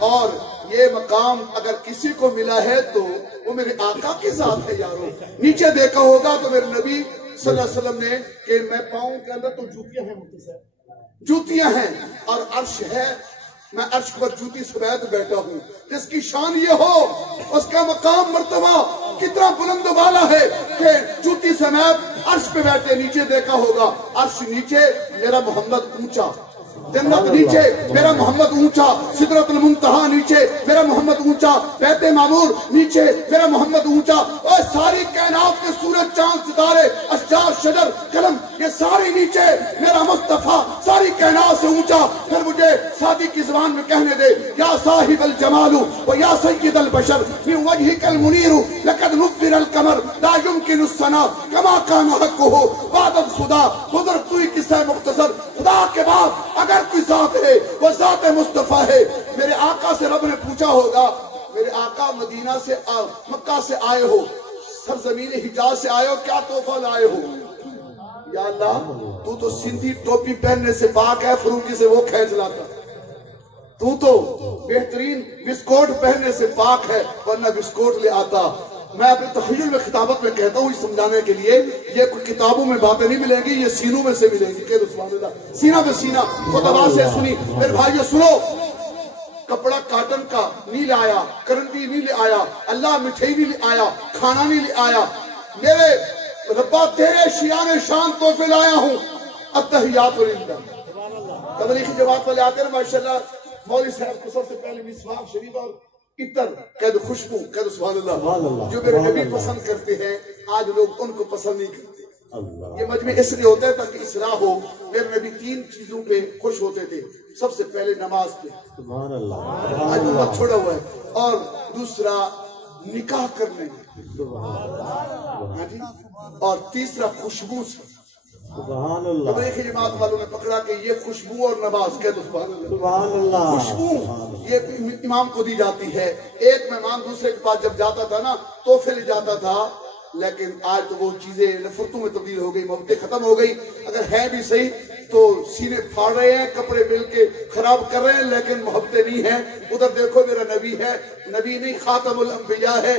اور یہ مقام اگر کسی کو ملا ہے تو وہ میرے آقا کی ذات ہے. یارو نیچے دیکھا ہوگا تو میرے نبی صلی اللہ علیہ وسلم نے کہ میں پاؤں کے اندر تو جوتیاں ہیں، جوتیاں ہیں، اور عرش ہے، میں عرش پر جوتی سمیت بیٹھا ہوں. جس کی شان یہ ہو اس کا مقام مرتبہ کتنا بلند و بالا ہے کہ جوتی سمیت عرش پہ بیٹھے. نیچے دیکھا ہوگا عرش نیچے میرا محمد اونچا، جنت نیچے میرا محمد اونچا، سدرۃ المنتہا نیچے میرا محمد اونچا، بیت معمور نیچے میرا محمد اونچا، اور ساری کائنات کے سورج چاند ستارے اشجار شجر قلم یہ ساری نیچے میرا مصطفیٰ ساری کائنات سے اونچا. پھر مجھے مجھے سادی کی زبان میں کہنے دے، یا صاحب الجمال و یا سید البشر من وجهك المنیر لقد نفر القمر لا يمكن الثناء كما كان حقه بعد الخدا. بزرگ تو ہی قصہ مختصر، خدا کے بعد اگر کوئی ذات ہے وہ ذات مصطفیٰ ہے. میرے آقا سے رب نے پوچھا ہوگا، میرے آقا مدینہ سے مکہ سے آئے ہو، سرزمین حجاز سے آئے ہو، کیا تحفہ لائے ہو؟ یا اللہ تو سندھی ٹوپی پہننے سے پاک ہے، فروکی سے وہ کھینچ لاتا. تو بہترین بسکوٹ پہننے سے پاک ہے، ورنہ بسکوٹ لے آتا. میں اپنے تخیل میں خطابت میں کہتا ہوں سمجھانے کے لیے، یہ کوئی کتابوں میں باتیں نہیں ملیں گی، یہ سینوں میں سے ملیں گی. کہ سبحان اللہ، سینہ پہ سینہ خطبہ سے سنی. میرے بھائیو سنو، کپڑا کاٹن کا نہیں لایا، کرنٹی نہیں لے آیا، اللہ مٹھائی نہیں لے آیا، کھانا نہیں لے آیا. میرے ربا تیرے شیان شان تحفے لایا ہوں. التحیات للہ. تبلیغی جماعت والے آتے ہیں ماشاءاللہ، مولوی صاحب کو سب سے پہلے مسواک شریف اور عطر قید خوشبو قید سبحان اللہ جو میرے نبی پسند کرتے ہیں، آج لوگ ان کو پسند نہیں کرتے. یہ مجمع اس لیے ہوتا ہے تاکہ اصلاح ہو. میرے نبی 3 چیزوں پہ خوش ہوتے تھے. سب سے پہلے نماز پہ، سبحان اللہ، آج امت چھوڑا ہوا ہے. اور دوسرا نکاح کرنے میں، اور تیسرا خوشبو سے. سبحان اللہ. تبلیغی جماعت والوں نے پکڑا کہ یہ خوشبو اور نماز کہہ دو سبحان اللہ. خوشبو یہ امام کو دی جاتی ہے. ایک مہمان دوسرے کے پاس جب جاتا تھا نا تحفے لے جاتا تھا، لیکن آج تو وہ چیزیں نفرتوں میں تبدیل ہو گئی، محبتیں ختم ہو گئی. اگر ہے بھی صحیح تو سینے پھاڑ رہے ہیں، کپڑے مل کے خراب کر رہے ہیں، لیکن محبتیں نہیں ہیں. ادھر دیکھو میرا نبی ہے، نبی نہیں خاتم الانبیاء ہے.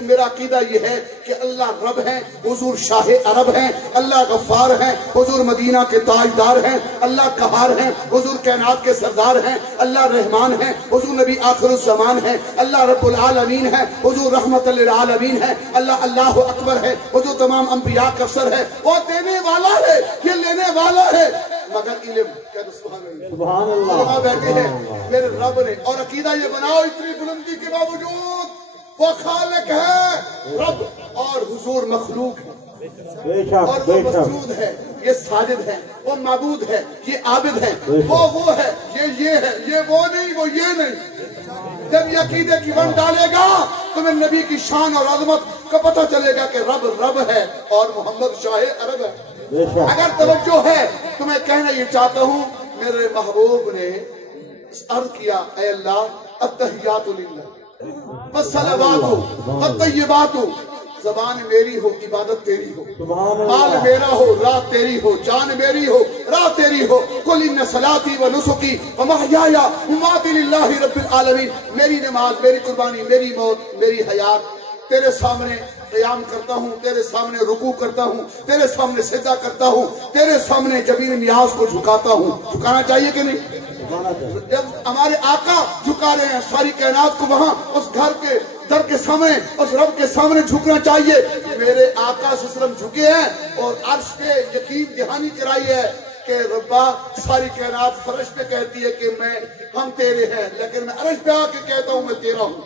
میرا عقیدہ یہ ہے کہ اللہ رب ہیں، حضور شاہ عرب ہیں، اللہ غفار ہیں، حضور مدینہ کے تاجدار ہیں، اللہ قہار ہیں، حضور کائنات کے سردار ہیں، اللہ رحمان ہیں، حضور نبی آخر الزمان ہیں، اللہ رب العالمین ہیں، حضور رحمت للعالمین ہیں، اللہ اکبر ہے، حضور تمام انبیاء کا افسر ہے. وہ دینے والا ہے، یہ لینے والا ہے، مگر علم سبحان اللہ بیٹھے ہیں میرے رب نے. اور عقیدہ یہ بناؤ اتنی بلندی کے باوجود وہ خالق ہے رب، اور حضور مخلوق ہے، اور وہ مسجود ہے، یہ ساجد ہے، وہ معبود ہے، یہ عابد ہے، وہ ہے، یہ ہے، یہ وہ نہیں، وہ یہ نہیں. جب یہ عقیدے کی ون ڈالے گا تمہیں نبی کی شان اور عظمت کا پتہ چلے گا کہ رب ہے اور محمد شاہ عرب ہے. اگر توجہ ہے تو میں کہنا یہ چاہتا ہوں، میرے محبوب نے عرض کیا، اے اللہ التحیات للہ والصلوات والطیبات. زبان میری ہو، عبادت تیری ہو، مال میرا ہو، رات تیری ہو، جان میری ہو، رات تیری ہو. قل ان صلاتی و نسکی و محیای و مماتی للہ رب العالمین. میری نماز، میری قربانی، میری موت، میری حیات تیرے سامنے قیام کرتا ہوں، تیرے سامنے رکوع کرتا ہوں، تیرے سامنے سجدہ کرتا ہوں، تیرے سامنے جبین نیاز کو جھکاتا ہوں. جھکانا چاہیے کہ نہیں؟ جب ہمارے آقا جھکا رہے ہیں ساری کائنات کو، وہاں اس گھر کے در کے سامنے، اس رب کے سامنے جھکنا چاہیے. میرے آقا صلی اللہ علیہ وسلم جھکے ہیں اور عرش کے یقین دہانی کرائی ہے کہ ربا ساری کائنات فرش پہ کہتی ہے کہ ہم تیرے ہیں، لیکن میں عرش پہ آ کے کہتا ہوں میں تیرا ہوں.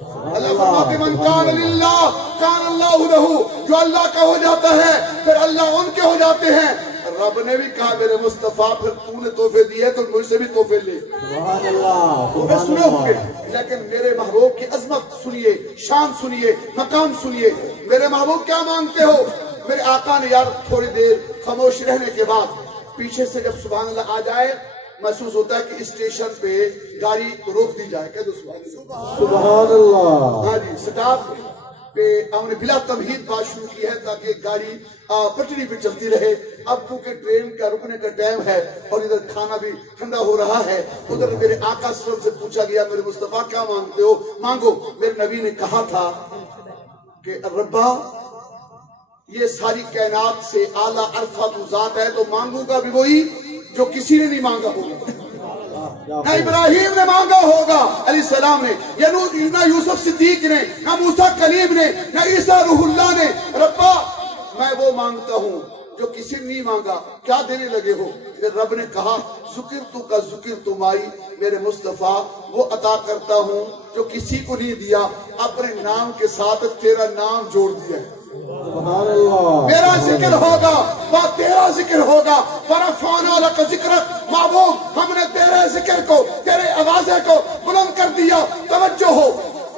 اللہ فرماتے من کان للہ کان اللہ لہ. جو اللہ کا ہو جاتا ہے پھر اللہ ان کے ہو جاتے ہیں. رب نے بھی کہا میرے مصطفیٰ پھر تو نے تحفے دیے تو مجھ سے بھی تحفے لے. سبحان اللہ. تحفے سنے ہوں گے لیکن میرے محبوب کی عظمت سنیے، شان سنیے، مقام سنیے. میرے محبوب کیا مانگتے ہو؟ میرے آقا نے یار تھوڑی دیر خاموش رہنے کے بعد پیچھے سے جب سبحان اللہ آ جائے محسوس ہوتا ہے کہ اسٹیشن پہ گاڑی روک دی جائے. کہہ دو سبحان اللہ. ہاں جی، سٹاپ پہ ہم نے بلا تمہید بات شروع کی ہے تاکہ گاڑی پٹری پہ چلتی رہے. اب کیونکہ ٹرین کا رکنے کا ٹائم ہے اور ادھر کھانا بھی ٹھنڈا ہو رہا ہے، ادھر میرے آقا صلی اللہ علیہ وسلم سے پوچھا گیا میرے مصطفیٰ کیا مانگتے ہو؟ مانگو. میرے نبی نے کہا تھا کہ ربا یہ ساری کائنات سے اعلیٰ عرفہ تو ذات ہے تو مانگوں گا بھی وہی جو کسی نے نہیں مانگا ہوگا. نہ ابراہیم نے مانگا ہوگا علیہ السلام نے، نہ یوسف صدیق نے، نہ موسیٰ کلیم نے، نہ عیسیٰ روح اللہ نے. ربا میں وہ مانگتا ہوں جو کسی نے نہیں مانگا. کیا دینے لگے ہو؟ پھر رب نے کہا ذکر تو کا ذکر تمہاری، میرے مصطفیٰ وہ عطا کرتا ہوں جو کسی کو نہیں دیا، اپنے نام کے ساتھ تیرا نام جوڑ دیا ہے. سبحان اللہ. میرا ذکر ہوگا وہ تیرا ذکر ہوگا. ورفعنا لک ذکرک، محبوب ہم نے تیرے ذکر کو، تیرے آوازے کو بلند کر دیا. توجہ ہو،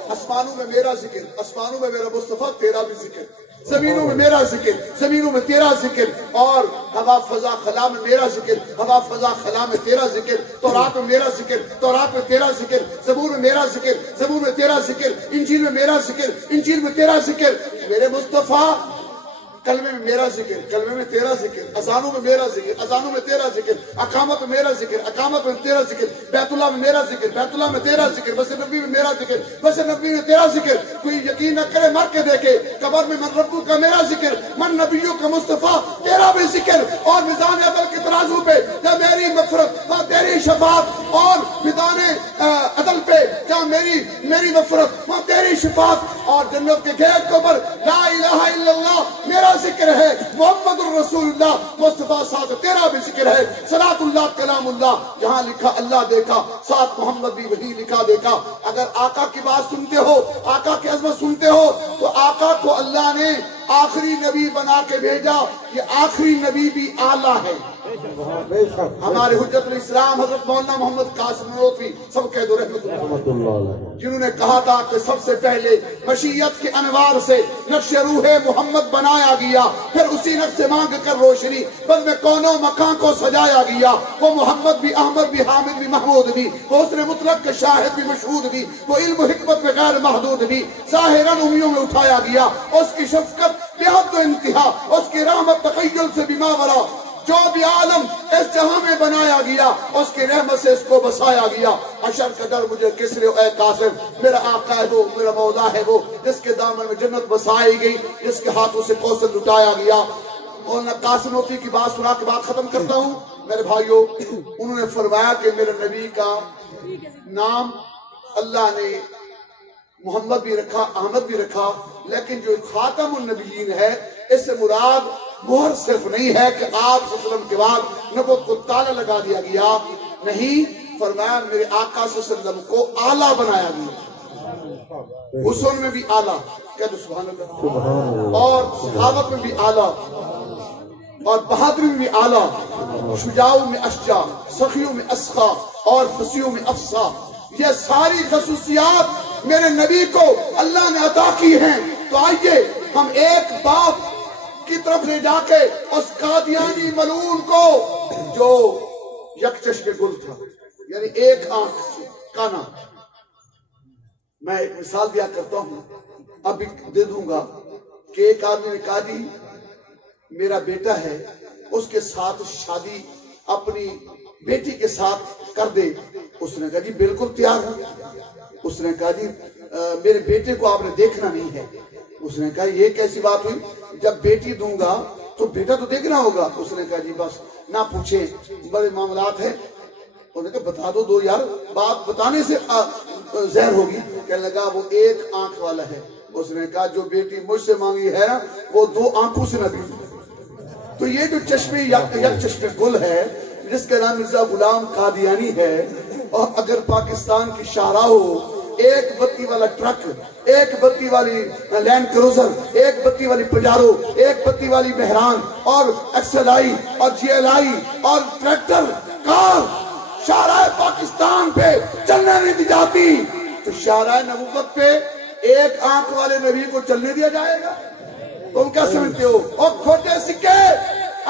آسمانوں میں میرا ذکر، آسمانوں میں میرا مصطفیٰ، تیرا بھی ذکر. زمینوں میں میرا ذکر، زمینوں میں تیرا ذکر. اور ہوا فضا خلا میں میرا ذکر، ہوا فضا خلا میں تیرا ذکر. تورات میں میرا ذکر، تورات میں تیرا ذکر. زبور میں میرا ذکر، زبور میں تیرا ذکر. انجیل میں میرا ذکر، انجیل میں تیرا ذکر. میرے مصطفیٰ کلمے میں میرا ذکر، کلمے میں تیرا ذکر. اذانوں میں میرا ذکر، اذانوں میں تیرا ذکر. اقامت میں میرا ذکر، اقامت میں تیرا ذکر. بیت اللہ میں میرا ذکر، بیت اللہ میں تیرا ذکر. مسجد نبوی میں میرا ذکر، مسجد نبوی میں تیرا ذکر. کوئی یقین نہ کرے مر کے دیکھے، قبر میں من ربو کا میرا ذکر، من نبیوں کا مصطفیٰ تیرا بھی ذکر. اور میزان عدل کے ترازو پہ کیا میری مغفرت اور تیری شفاعت، اور میدان عدل پہ کیا میری مغفرت اور تیری شفاعت. اور جنت کے گیٹ کے اوپر لا الہ الا اللہ میرا ذکر ہے، محمد الرسول اللہ مصطفیٰ ساتھ تیرا بھی ذکر ہے. صلاۃ اللہ کلام اللہ، جہاں لکھا اللہ دیکھا، ساتھ محمد بھی وہی لکھا دیکھا. اگر آقا کی بات سنتے ہو، آقا کی عظمت سنتے ہو، تو آقا کو اللہ نے آخری نبی بنا کے بھیجا. یہ آخری نبی بھی اعلیٰ ہے. ہمارے حجت الاسلام حضرت مولانا محمد قاسم نانوتوی سب کہہ دو رحمت اللہ علیہ، جنہوں نے کہا تھا کہ سب سے پہلے مشیت کے انوار سے نقش روح محمد بنایا گیا، پھر اسی نقش سے مانگ کر روشنی بد میں کونوں مکان کو سجایا گیا. وہ محمد بھی، احمد بھی، حامد بھی، محمود بھی، وہ حسن مطلق کے شاہد بھی، مشہود بھی، وہ علم و حکمت میں غیر محدود بھی، ظاہراً امیوں میں اٹھایا گیا. اس کی شفقت بے حد و انتہا، اس کی رحمت تخیل سے بھی ماورا. جو بھی عالم اس جہاں میں بنایا گیا، اس کی رحمت سے اس کو بسایا گیا. حشر کا ڈر مجھے کس لیے اے قاسم، میرا آقا ہے وہ، میرا مولا ہے وہ، جس کے دامن میں جنت بسائی گئی، جس کے ہاتھوں سے کوثر لٹایا گیا. مولانا قاسم نانوتوی کی بات سنا کے بعد ختم کرتا ہوں. میرے بھائیوں، انہوں نے فرمایا کہ میرے نبی کا نام اللہ نے محمد بھی رکھا، احمد بھی رکھا، لیکن جو خاتم النبیین ہے اس سے مراد مہر صرف نہیں ہے کہ آپ صلی اللہ علیہ وسلم کے بعد نبوت کو تالا لگا دیا گیا. نہیں، فرمایا میرے آقا صلی اللہ علیہ وسلم کو اعلیٰ بنایا گیا. حسن میں بھی اعلیٰ، کہہ دو سبحان اللہ. اور صحابت میں بھی اعلیٰ، اور بہادری میں بھی اعلیٰ، شجاعوں میں اشجع، سخیوں میں اسخا، اور فصیحوں میں افصح. یہ ساری خصوصیات میرے نبی کو اللہ نے عطا کی ہیں. تو آئیے ہم ایک بات کی طرف لے جا کے اس قادیانی ملعون کو، جو یک چشم گل تھا، یعنی ایک آنکھ سے کانا. میں ایک مثال دیا کرتا ہوں، اب دے دوں گا کہ ایک آدمی نے کہا جی میرا بیٹا ہے، اس کے ساتھ شادی اپنی بیٹی کے ساتھ کر دے. اس نے کہا جی بالکل تیار ہوں. اس نے کہا جی میرے بیٹے کو آپ نے دیکھنا نہیں ہے. اس نے کہا یہ کیسی بات ہوئی، جب بیٹی دوں گا تو بیٹا تو دیکھنا ہوگا. اس نے کہا جی بس نہ پوچھیں، بڑے معاملات ہیں. انہوں نے کہا بتا دو یار، بات بتانے سے زہر ہوگی. کہنے لگا وہ ایک آنکھ والا ہے. اس نے کہا جو بیٹی مجھ سے مانگی ہے نا وہ دو آنکھوں سے نہ دی. تو یہ جو چشمے یک چشمے گل ہے، جس کا نام مرزا غلام قادیانی ہے، اور اگر پاکستان کی شاہراہ ہو ایک بتی والا ٹرک، ایک بتی والی لینڈ کروزر، ایک بتی والی پجارو، ایک بتی والی مہران، اور ایکس ایل آئی اور جی ایل آئی اور ٹریکٹر کار شاہراہ پاکستان پہ چلنے نہیں دی جاتی، تو شاہراہ نبوت پہ ایک آنکھ والے نبی کو چلنے دیا جائے گا؟ تم کیا سمجھتے ہو؟ اور کھوٹے سکے،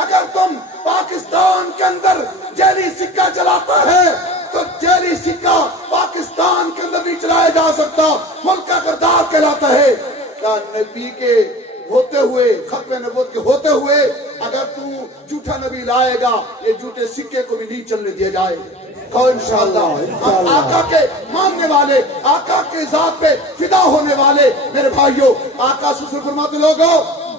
اگر تم پاکستان کے اندر جعلی سکہ چلاتا ہے تو جعلی سکہ پاکستان کے اندر نہیں چلایا جا سکتا، ملک کا کردار کہلاتا ہے. کیا نبی کے ہوتے ہوئے، ختم نبوت کے ہوتے ہوئے اگر تو جھوٹا نبی لائے گا، یہ جھوٹے سکے کو بھی نہیں چلنے دیا جائے گا. انشاءاللہ ہم آقا کے ماننے والے، آقا کے ذات پہ فدا ہونے والے میرے بھائیوں، آقا سے فرماتے لوگوں،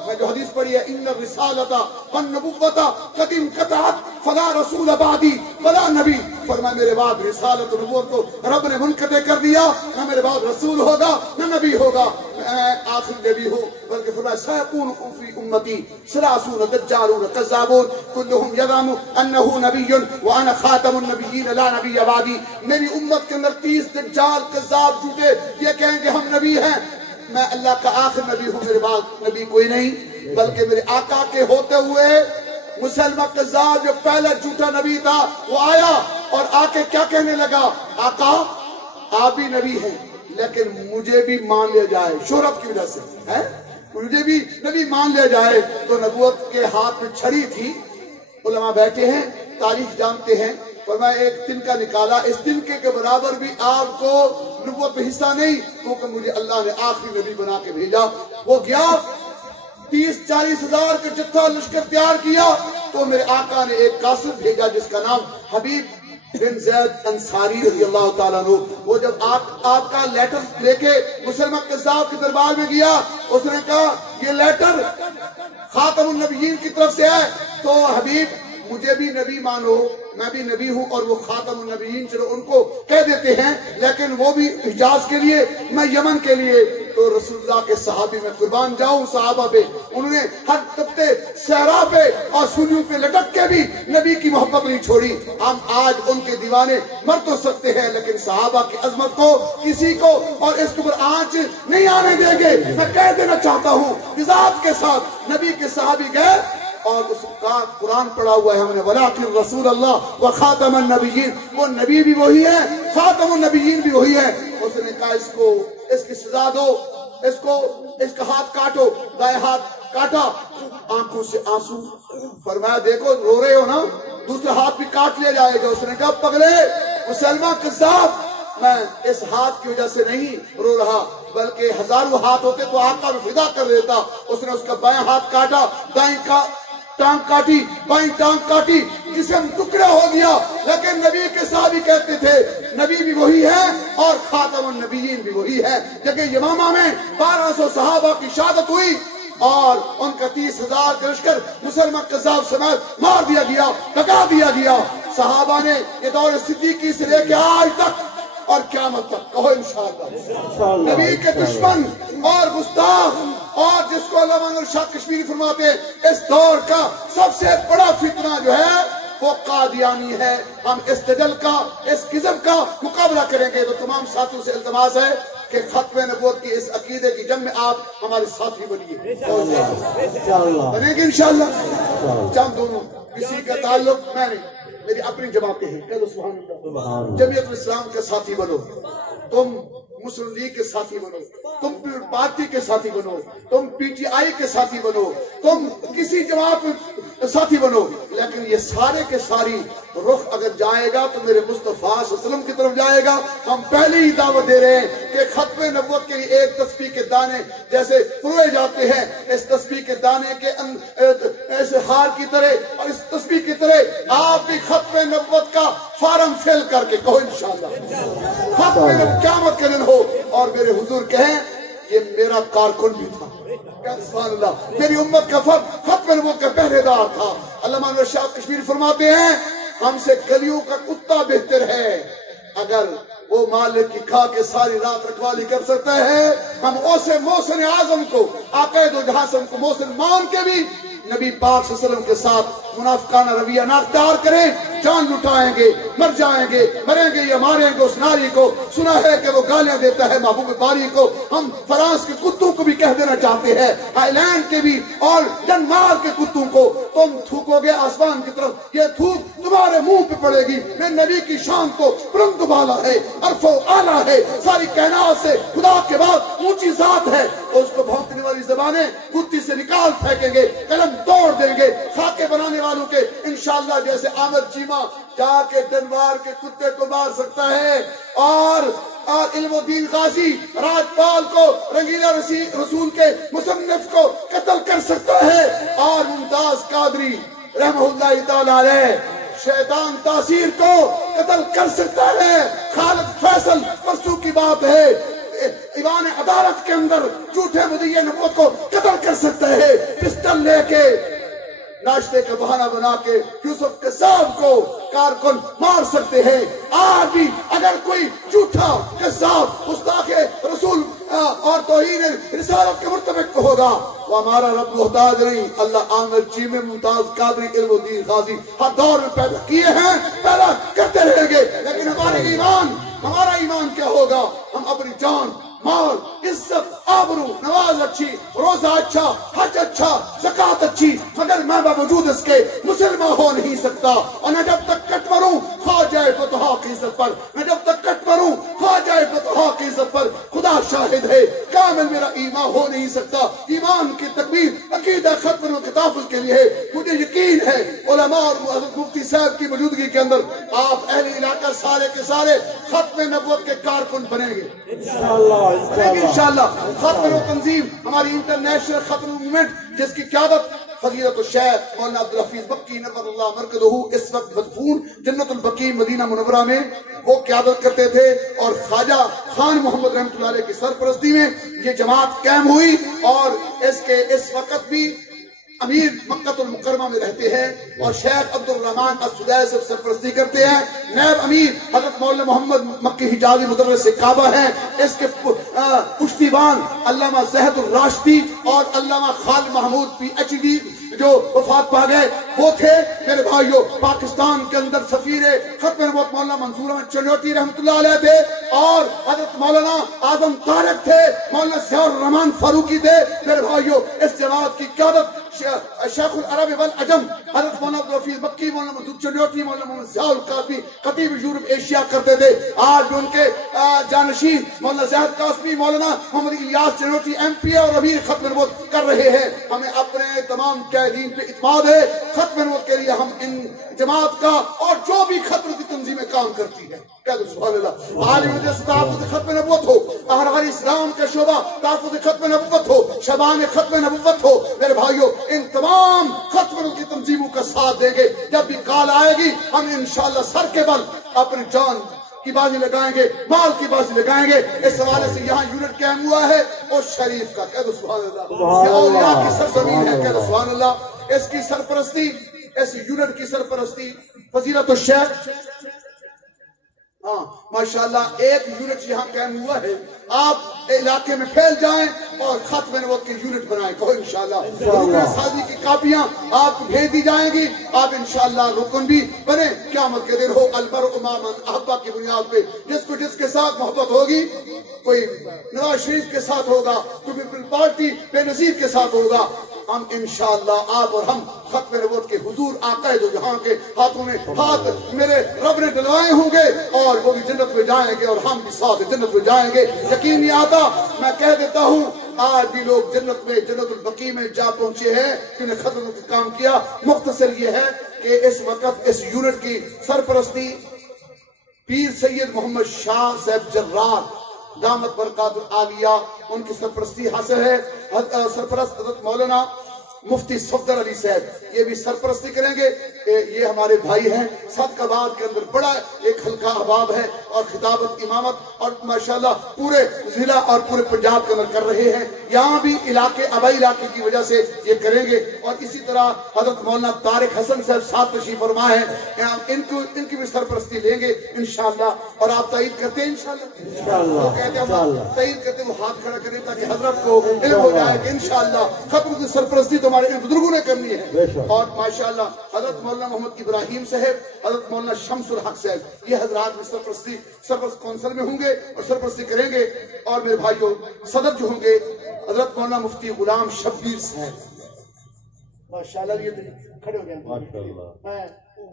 میں جو حدیث پڑھی ہے ان الرسالۃ والنبوۃ قد انقطعت فلا رسول بعدی ولا نبی، فرمایا میرے بعد رسالت و نبوت کو رب نے منقطع کر دیا، نہ میرے بعد رسول ہوگا نہ نبی ہوگا، میں آخری نبی ہوں. بلکہ فرمایا سیکون فی امتی ثلاثون دجالون کذابون کلہم یزعم انہ نبی وانا خاتم النبیین لا نبی بعدی. میری امت کے اندر 30 دجال کذاب جھوٹے یہ کہیں گے ہم نبی ہیں، میں اللہ کا آخر نبی ہوں، میرے بعد نبی کوئی نہیں، بلکہ میرے آقا کے ہوتے ہوئے مسلمہ قذاب جو پہلا جھوٹا نبی تھا وہ آیا اور آ کے کیا کہنے لگا، آقا آپ بھی نبی ہیں لیکن مجھے بھی مان لیا جائے، شہرت کی وجہ سے ہے، مجھے بھی نبی مان لیا جائے۔ تو نبوت کے ہاتھ میں چھڑی تھی، علماء بیٹھے ہیں تاریخ جانتے ہیں، فرمایا ایک تنکا نکالا، اس تنکے کے برابر بھی آپ کو نبوت میں حصہ نہیں، کیونکہ مجھے اللہ نے آخری نبی بنا کے بھیجا۔ وہ گیا 30-40 ہزار کا جتھا لشکر تیار کیا، تو میرے آقا نے ایک قاصد بھیجا جس کا نام حبیب بن زید انصاری رضی اللہ تعالیٰ عنہ۔ وہ جب آپ کا لیٹر لے کے مسلمہ قذاب کے دربار میں گیا، اس نے کہا یہ لیٹر خاتم النبیین کی طرف سے ہے، تو حبیب مجھے بھی نبی مانو، میں بھی نبی ہوں اور وہ خاتم النبیین، چلو ان کو کہہ دیتے ہیں، لیکن وہ بھی حجاز کے لیے، میں یمن کے لیے۔ تو رسول اللہ کے صحابی میں قربان جاؤں صحابہ پہ، انہوں نے ہر طبقے صحرا پہ اور سنیوں پہ لٹک کے بھی نبی کی محبت نہیں چھوڑی۔ ہم آج ان کے دیوانے مر تو سکتے ہیں لیکن صحابہ کی عظمت کو کسی کو اور اس کے اوپر آنچ نہیں آنے دیں گے۔ میں کہہ دینا چاہتا ہوں وضاحت کے ساتھ، نبی کے صحابی گئے اور اس کا قرآن پڑھا ہوا ہے ہم نے، وَلَٰكِن رسول اللہ وَخَاتَمَ النَّبِيِّينَ، وہ نبی بھی وہی ہے، خاتم النبیین بھی وہی ہے۔ اس نے کہا اس کی سزا دو، اس کا ہاتھ کاٹو، دائیں ہاتھ کاٹا، آنکھوں سے آنسو، فرمایا دیکھو رو رہے ہو نا، دوسرا ہاتھ بھی کاٹ لیا جائے گا۔ اس نے کہا پگلے مسلمہ قذاب، میں اس ہاتھ کی وجہ سے نہیں رو رہا، بلکہ ہزاروں ہاتھ ہوتے تو آقا بھی فدا کر دیتا۔ اس نے اس کا بائیں ہاتھ کاٹا، دائیں کا ٹانگ کاٹی، بائیں ٹانگ کاٹی، جسم ٹکڑا ہو گیا، لیکن نبی کے صحابی کہتے تھے نبی بھی وہی ہے اور خاتم النبیین بھی وہی ہے۔ جگہ یمامہ میں 1200 صحابہ کی شہادت ہوئی اور ان کا 30,000 کا لشکر مسلمہ قذاب سمیت مار دیا گیا، لگا دیا گیا۔ صحابہ نے یہ دور صدیقی سے لے کے آج تک اور قیامت تک کہو انشاءاللہ، نبی کے دشمن اور گستاخ، اور جس کو علامہ انور شاہ کشمیری فرماتے ہیں اس دور کا سب سے بڑا فتنہ جو ہے وہ قادیانی ہے۔ ہم اس تجل کا، اس قسم کا مقابلہ کریں گے۔ تو تمام ساتھیوں سے التماس ہے کہ ختم نبوت کی اس عقیدے کی جنگ میں آپ ہمارے ساتھی بنیے، بنیں گے انشاءاللہ۔ چند دونوں کسی کا تعلق میں نہیں، میری اپنی جماعتیں ہیں، کہہ دو سبحان اللہ۔ جمعیت الاسلام کے ساتھی بنو، تم مسلم لیگ کے ساتھی بنو، تم پارٹی کے ساتھی بنو، تم پی ٹی آئی کے ساتھی بنو، تم کسی جماعت میں ساتھی بنو، لیکن یہ سارے کے ساری رخ اگر جائے گا تو میرے مصطفیٰ صلی اللہ علیہ وسلم کی طرف جائے گا۔ ہم پہلے ہی دعوت دے رہے ہیں کہ ختم نبوت کے لیے ایک تسبیح کے دانے جیسے پروئے جاتے ہیں، اس تسبیح کے دانے کے ایسے ہار کی طرح اور اس تسبیح کی طرح آپ بھی ختم نبوت کا فارم فل کر کے کہو انشاءاللہ ختم نبوت قیامت کا دن ہو اور میرے حضور کہیں یہ میرا کارکن بھی تھا، سبحان اللہ، میری امت کا فرد ختم نبوت کا پہرے دار تھا۔ علامہ انور شاہ کشمیری فرماتے ہیں ہم سے گلیوں کا کتا بہتر ہے، اگر وہ مالک کی کھا کے ساری رات رکھوالی کر سکتا ہے، ہم اسے محسن اعظم کو، آقا دو جہاں سے ہم کو محسن مان کے بھی نبی پاک صلی اللہ علیہ وسلم کے ساتھ منافقانہ رویہ نہ اختیار کریں، جان لٹائیں گے، مر جائیں گے، مریں گے یا ماریں گے اس ناری کو۔ سنا ہے کہ وہ گالیاں دیتا ہے محبوب باری کو، ہم فرانس کے کتوں کو بھی کہہ دینا چاہتے ہیں، ہائی لینڈ کے بھی اور ڈنمارک کے کتوں کو، تم تھوکو گے آسمان کی طرف، یہ تھوک تمہارے منہ پہ پڑے گی۔ میں نبی کی شان تو بلند و بالا ہے، عرف و اعلیٰ ہے، ساری کائنات سے خدا کے بعد اونچی ذات ہے، اس کو بھونکنے والی زبانیں کتی سے نکال پھینکیں گے، قلم توڑ دیں گے، خاکے بنانے والوں کے انشاءاللہ جیسے عامر چیمہ جا کے ڈنمار کے کتے کو مار سکتا ہے، اور علم الدین غازی راجپال کو، رنگیلا رسول کے مصنف کو قتل کر سکتا ہے، اور ممتاز قادری رحمہ اللہ تعالی علیہ شیطان تاثیر کو قتل کر سکتا ہے۔ خالد فیصل پرسوں کی بات ہے ایوان عدالت کے اندر جھوٹے مدعی نبوت کو قتل کر سکتا ہے، پسٹل لے کے ناشتے کا بہانہ بنا کے یوسف قذاب کو کارکن مار سکتے ہیں۔ آج بھی اگر کوئی جھوٹا قذاب گستاخ رسول اور توہین رسالت کے مرتبہ ہوگا وہ ہمارا رب محتاج نہیں، اللہ عامر چیمہ ممتاز قادری علم الدین غازی ہر دور میں پیدا کیے ہیں، پیدا کرتے رہیں گے، لیکن ہمارا ایمان کیا ہوگا؟ ہم اپنی جان، مال، عزت، آبرو کی عزت پر میں جب تک کٹ مروں خواجہ فتح کی عزت پر خدا شاہد ہے کامل میرا ایمان ہو نہیں سکتا. ایمان کی تکمیل عقیدہ ختم و تحفظ کے لیے مجھے یقین ہے علماء اور حضرت مفتی صاحب کی موجودگی کے اندر آپ اہل علاقہ سارے کے سارے ختم نبوت کے کارکن بنیں گے انشاءاللہ. ختم و تنظیم ہماری انٹرنیشنل ختم موومنٹ جس کی قیادت فضیلت الشیخ مولانا عبدالحفیظ بکی نور اللہ مرکزہ اس وقت مدفون جنت البقیع مدینہ منورہ میں وہ قیادت کرتے تھے اور خواجہ خان محمد رحمۃ اللہ علیہ کی سرپرستی میں یہ جماعت قائم ہوئی اور اس وقت بھی امیر مکہ المکرمہ میں رہتے ہیں اور شیخ عبد الرحمان السدیس سے سرپرستی کرتے ہیں. نائب امیر حضرت مولانا محمد مکی حجازی مدرس کعبہ ہیں. اس کے پشتیبان علامہ زہد الراشدی اور علامہ خالد محمود پی ایچ ڈی جو وفات پا گئے وہ تھے. میرے بھائیو پاکستان کے اندر سفیر ختم نبوت مولانا منصور احمد چنوٹی رحمۃ اللہ علیہ تھے اور حضرت مولانا اعظم طارق تھے, مولانا ضیاء الرحمان فاروقی تھے. میرے بھائیو اس جماعت کی قیادت شیخ العرب والعجم حضرت مولانا عبدالحفیظ بکی مولانا منصور چنوٹی مولانا محمد ضیاء القاسمی خطیب یورپ ایشیا کرتے تھے. آج ان کے جانشین مولانا زاہد قاسمی مولانا محمد الیاس چنوٹی ایم پی اور امیر ختم نبوت کر رہے ہیں. ہمیں اپنے تمام قائدین پہ اعتماد ہے. ختم نبوت کے لیے ہم ان جماعت کا اور جو بھی ختم کی تنظیمیں کام کرتی ہے کہہ دو سبحان اللہ. عالم مجلس تحفظ ختم نبوت ہو, احرار اسلام کا شعبہ تحفظ ختم نبوت ہو, شبان ختم نبوت ہو, میرے بھائیوں ان تمام ختم کی تنظیموں کا ساتھ دیں گے. جب بھی کال آئے گی ہم انشاءاللہ سر کے بل اپنی جان کی بازی لگائیں گے, مال کی بازی لگائیں گے. اس حوالے سے یہاں یونٹ قائم ہوا ہے اور شریف کا کہہ دو سبحان اللہ. یہ اولیاء کی سرزمین ہے کہہ دو سبحان اللہ. اس کی سرپرستی اس یونٹ کی سرپرستی فضیلت الشیخ ماشاءاللہ ایک یونٹ یہاں قائم ہوا ہے. آپ علاقے میں پھیل جائیں اور ختم نبوت کے یونٹ بنائیں کہو انشاءاللہ. رکن سازی کی کاپیاں آپ کو بھیج دی جائیں گی, آپ انشاءاللہ رکن بھی بنے. قیامت کے دن ہو البرء مع من احب کی بنیاد پہ جس کو جس کے ساتھ محبت ہوگی, کوئی نواز شریف کے ساتھ ہوگا, کوئی پیپل پارٹی بے نظیر کے ساتھ ہوگا. ہم انشاءاللہ آپ اور ہم ختم نبوت کے حضور آقا دو جہاں کے ہاتھوں میں ہاتھ میرے رب نے ڈلوائے ہوں گے اور وہ بھی جنت میں جائیں گے اور ہم بھی ساتھ جنت میں جائیں گے. یقین نہیں آتا میں کہہ دیتا ہوں آج بھی لوگ جنت میں جنت البقیع میں جا پہنچے ہیں جنہیں ختم کا کام کیا. مختصر یہ ہے کہ اس وقت اس یونٹ کی سرپرستی پیر سید محمد شاہ صاحب جرار دامت برکات العالیہ ان کی سرپرستی حاصل ہے. سرپرست حضرت مولانا مفتی صفدر علی صاحب یہ بھی سرپرستی کریں گے. یہ ہمارے بھائی ہیں. صدقہ کے اندر بڑا ایک حلقہ احباب ہے اور خطابت امامت اور ماشاءاللہ پورے ضلع اور پورے پنجاب کے اندر کر رہے ہیں. یہاں بھی علاقے آبائی علاقے کی وجہ سے یہ کریں گے. اور اسی طرح حضرت مولانا طارق حسن صاحب ساتھ تشریف فرما ہے, ان کی بھی سرپرستی لیں گے انشاءاللہ. اور آپ تائید کرتے ہیں انشاءاللہ کہتے ہیں تائید کرتے وہ ہاتھ کھڑا کریں تاکہ حضرت کو علم ہو جائے کہ انشاءاللہ ختم کی سرپرستی تو ہمارے بزرگوں نے کرنی ہے. اور ماشاءاللہ حضرت مولانا محمد ابراہیم صاحب حضرت مولانا شمس الحق صاحب یہ حضرات میں سرپرست کونسل میں ہوں گے اور سرپرستی کریں گے. اور میرے بھائیوں صدر جو ہوں گے حضرت مولانا مفتی غلام شبیر صاحب ماشاءاللہ. یہ کھڑے ہو گئے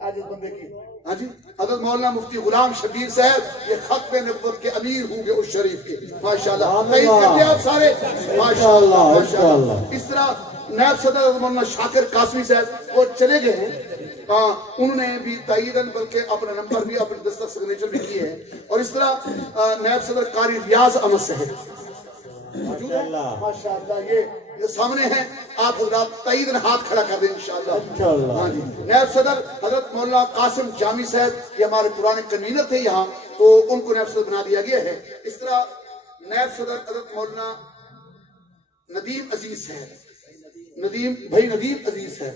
آج اس بندے کی ہاں جی حضرت مولانا مفتی غلام شبیر صاحب یہ ختم نبوت کے امیر ہوں گے اس شریف کے ماشاءاللہ. تائید کرتے ہیں آپ سارے ماشاءاللہ ماشاءاللہ. اس طرح نائب صدر مولانا شاکر قاسمی صاحب وہ چلے گئے ہیں, انہوں نے بھی تائیدن بلکہ اپنا نمبر بھی اپنے دستخط سگنیچر بھی کیے ہیں. اور اس طرح نائب صدر قاری ریاض احمد صاحب ماشاءاللہ یہ سامنے ہیں. آپ حضرات تائیدن ہاتھ کھڑا کر دیں انشاءاللہ. ہاں جی نائب صدر حضرت مولانا قاسم جامی صاحب یہ ہمارے پرانے کنوینر تھے یہاں تو ان کو نائب صدر بنا دیا گیا ہے. اس طرح نائب صدر حضرت مولانا ندیم عزیز صاحب ندیم عزیز ہے.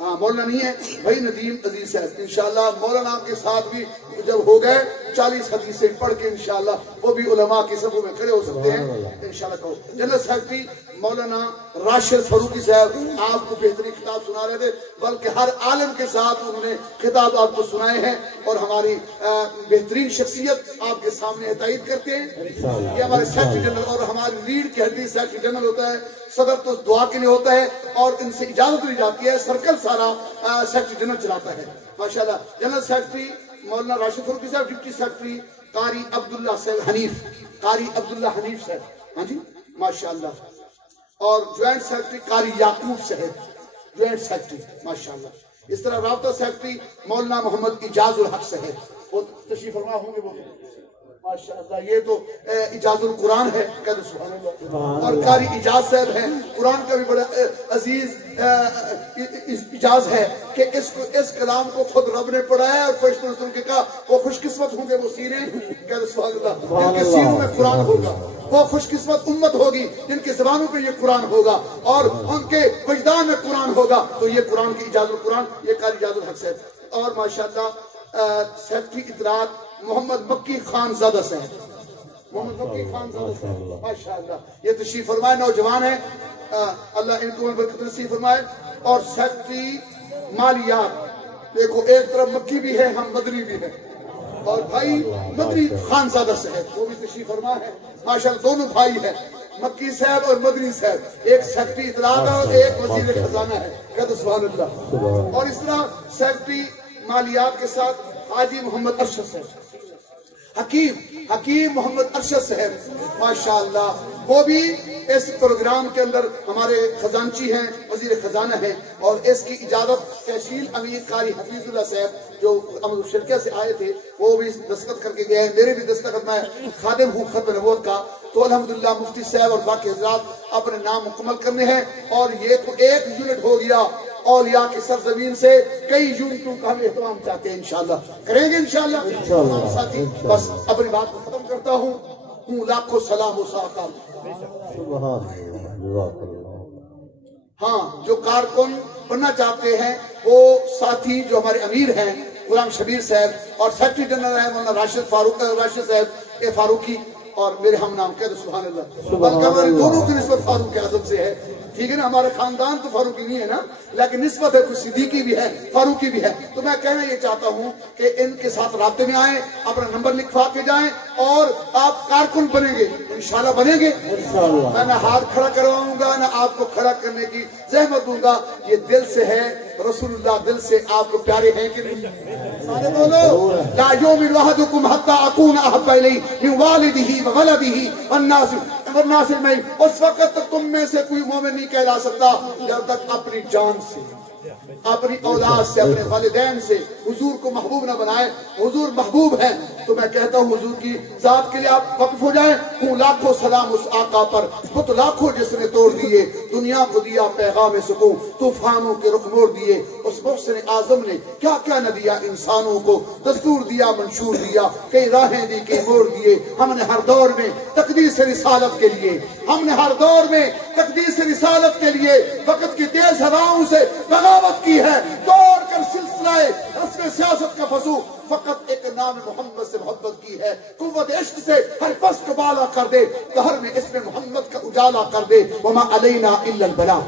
ہاں مولانا نہیں ہے بھائی ندیم عزیز صاحب انشاءاللہ. مولانا کے ساتھ بھی جب ہو گئے 40 حدیثیں پڑھ کے انشاءاللہ وہ بھی علماء کی صفوں میں کھڑے ہو سکتے ہیں انشاءاللہ. جنرل سیکرٹری مولانا راشد فاروقی صاحب آپ کو بہترین خطاب سنا رہے تھے بلکہ ہر عالم کے ساتھ انہوں نے خطاب آپ کو سنائے ہیں اور ہماری بہترین شخصیت آپ کے سامنے تائید کرتے ہیں. یہ ہمارے سیکرٹری جنرل اور ہماری لیڈ کے حدیث سیکرٹری جنرل ہوتا ہے. صدر تو دعا کے لیے ہوتا ہے اور ان سے اجازت لی جاتی ہے. سرکل سارا سیکرٹری جنرل چلاتا ہے ماشاءاللہ. جنرل سیکرٹری مولانا راشد فاروقی صاحب، ڈپٹی سیکرٹری قاری عبداللہ صاحب حنیف، قاری عبداللہ حنیف صاحب، ہاں جی ماشاءاللہ، اور جوائنٹ سیکرٹری قاری یعقوب صاحب، جوائنٹ سیکرٹری ماشاءاللہ۔ اس طرح رابطہ سیکرٹری مولانا محمد اجاز الحق صاحب، وہ تشریف فرما ہوں گے وہ ماشاءاللہ۔ یہ تو اجاز القرآن ہے، کہہ دو سبحان اللہ۔ اور قاری اجاز صاحب ہیں، قرآن کا بھی بڑا عزیز اجاز ہے کہ اس کلام کو خود رب نے پڑھایا اور فرشتوں نے سن کے کہا وہ خوش قسمت ہوں گے وہ سینے، کہہ دو سبحان اللہ، جن کے سینوں میں قرآن ہوگا، وہ خوش قسمت امت ہوگی جن کی زبانوں پہ یہ قرآن ہوگا اور ان کے وجدان میں قرآن ہوگا۔ تو یہ قرآن کی اجاز القرآن، یہ قاری اجاز الحق صاحب۔ اور ماشاءاللہ سیکرٹری اطلاعات محمد مکی خان زادہ صاحب، محمد مکی خان زادہ صاحب ماشاءاللہ، یہ تشریف فرمائے، نوجوان ہیں، اللہ ان کو برکت نصیب فرمائے۔ اور سیکرٹری مالیات، دیکھو ایک طرف مکی بھی ہے، ہم مدنی بھی ہیں، اور بھائی مدنی خان زادہ صاحب وہ بھی تشریف فرما ہے ماشاءاللہ، دونوں بھائی ہیں، مکی صاحب اور مدنی صاحب، ایک سیکرٹری اطلاعات ہے اور ایک وزیر خزانہ ہے، کہتے سبحان اللہ۔ اور اس طرح سیکرٹری مالیات کے ساتھ حاجی محمد ارشد صاحب، حکیم محمد ارشد صاحب ماشاءاللہ، وہ بھی اس پروگرام کے اندر ہمارے خزانچی ہیں، وزیر خزانہ ہیں۔ اور اس کی اجازت تحصیل امیر قاری حفیظ اللہ صاحب جو امر شرکیہ سے آئے تھے وہ بھی دستخط کر کے گئے ہیں، میرے بھی دستخط، میں خادم ہوں ختم نبوت کا۔ تو الحمدللہ مفتی صاحب اور باقی حضرات اپنے نام مکمل کرنے ہیں، اور یہ تو ایک یونٹ ہو گیا اولیاء کی سرزمین سے، کئی یونٹوں کا ہم اہتمام چاہتے ہیں، انشاءاللہ کریں گے انشاءاللہ ساتھی۔ بس اپنی بات کو ختم کرتا ہوں، لاکھوں سلام و ساکال۔ ہاں جو کارکن بننا چاہتے ہیں وہ ساتھی جو ہمارے امیر ہیں غلام شبیر صاحب، اور سیکرٹری جنرل ہے مولانا راشد صاحب فاروقی، اور میرے ہم نام کہہ دو سبحان اللہ، بلکہ ہمارے دونوں کی نسبت فاروق اعظم سے ہے، ٹھیک ہے نا، ہمارے خاندان تو فاروقی نہیں ہے نا، لیکن نسبت ہے، کچھ صدیقی بھی ہے، فاروقی بھی ہے۔ تو میں کہنا یہ چاہتا ہوں کہ ان کے ساتھ رابطے میں آئیں، اپنا نمبر لکھوا کے جائیں، اور آپ کارکن بنیں گے، انشاءاللہ بنیں گے۔ میں نہ ہاتھ کھڑا کرواؤں گا نہ آپ کو کھڑا کرنے کی زحمت دوں گا، یہ دل سے ہے، رسول اللہ دل سے آپ کو پیارے ہیں کہ نہیں؟ سارے بولو لا یؤمن احدکم حتی اکون احب الیہ من والدہ وولدہ والناس اجمعین، اس وقت تک تم میں سے کوئی مومن نہیں کہلا سکتا جب تک اپنی جان سے، اپنی اولاد سے، اپنے والدین سے حضور کو محبوب نہ بنائے۔ حضور محبوب ہیں، تو میں کہتا ہوں حضور کی ذات کے لیے آپ وقف ہو جائیں۔ ہوں لاکھوں سلام اس آقا پر، خود لاکھوں جس نے توڑ دیے، دنیا کو دیا پیغام سکون، طوفانوں کے رخ موڑ دیے۔ اس محسن اعظم نے کیا کیا نہ دیا انسانوں کو، دستور دیا، منشور دیا، کئی راہیں دی، کئی موڑ دیے۔ ہم نے ہر دور میں تقدیس رسالت کے لیے، ہم نے ہر دور میں تقدیس رسالت کے لیے وقت کی تیز ہواؤں سے بغاوت کی ہے، توڑ کر سلسلہ رسم سیاست کا فضو، فقط ایک نام محمد سے محبت کی ہے۔ قوت عشق سے ہر پس کو بالا کر دے، گھر میں اس میں محمد کا اجالا کر دے۔ وما علینا الا البلاغ۔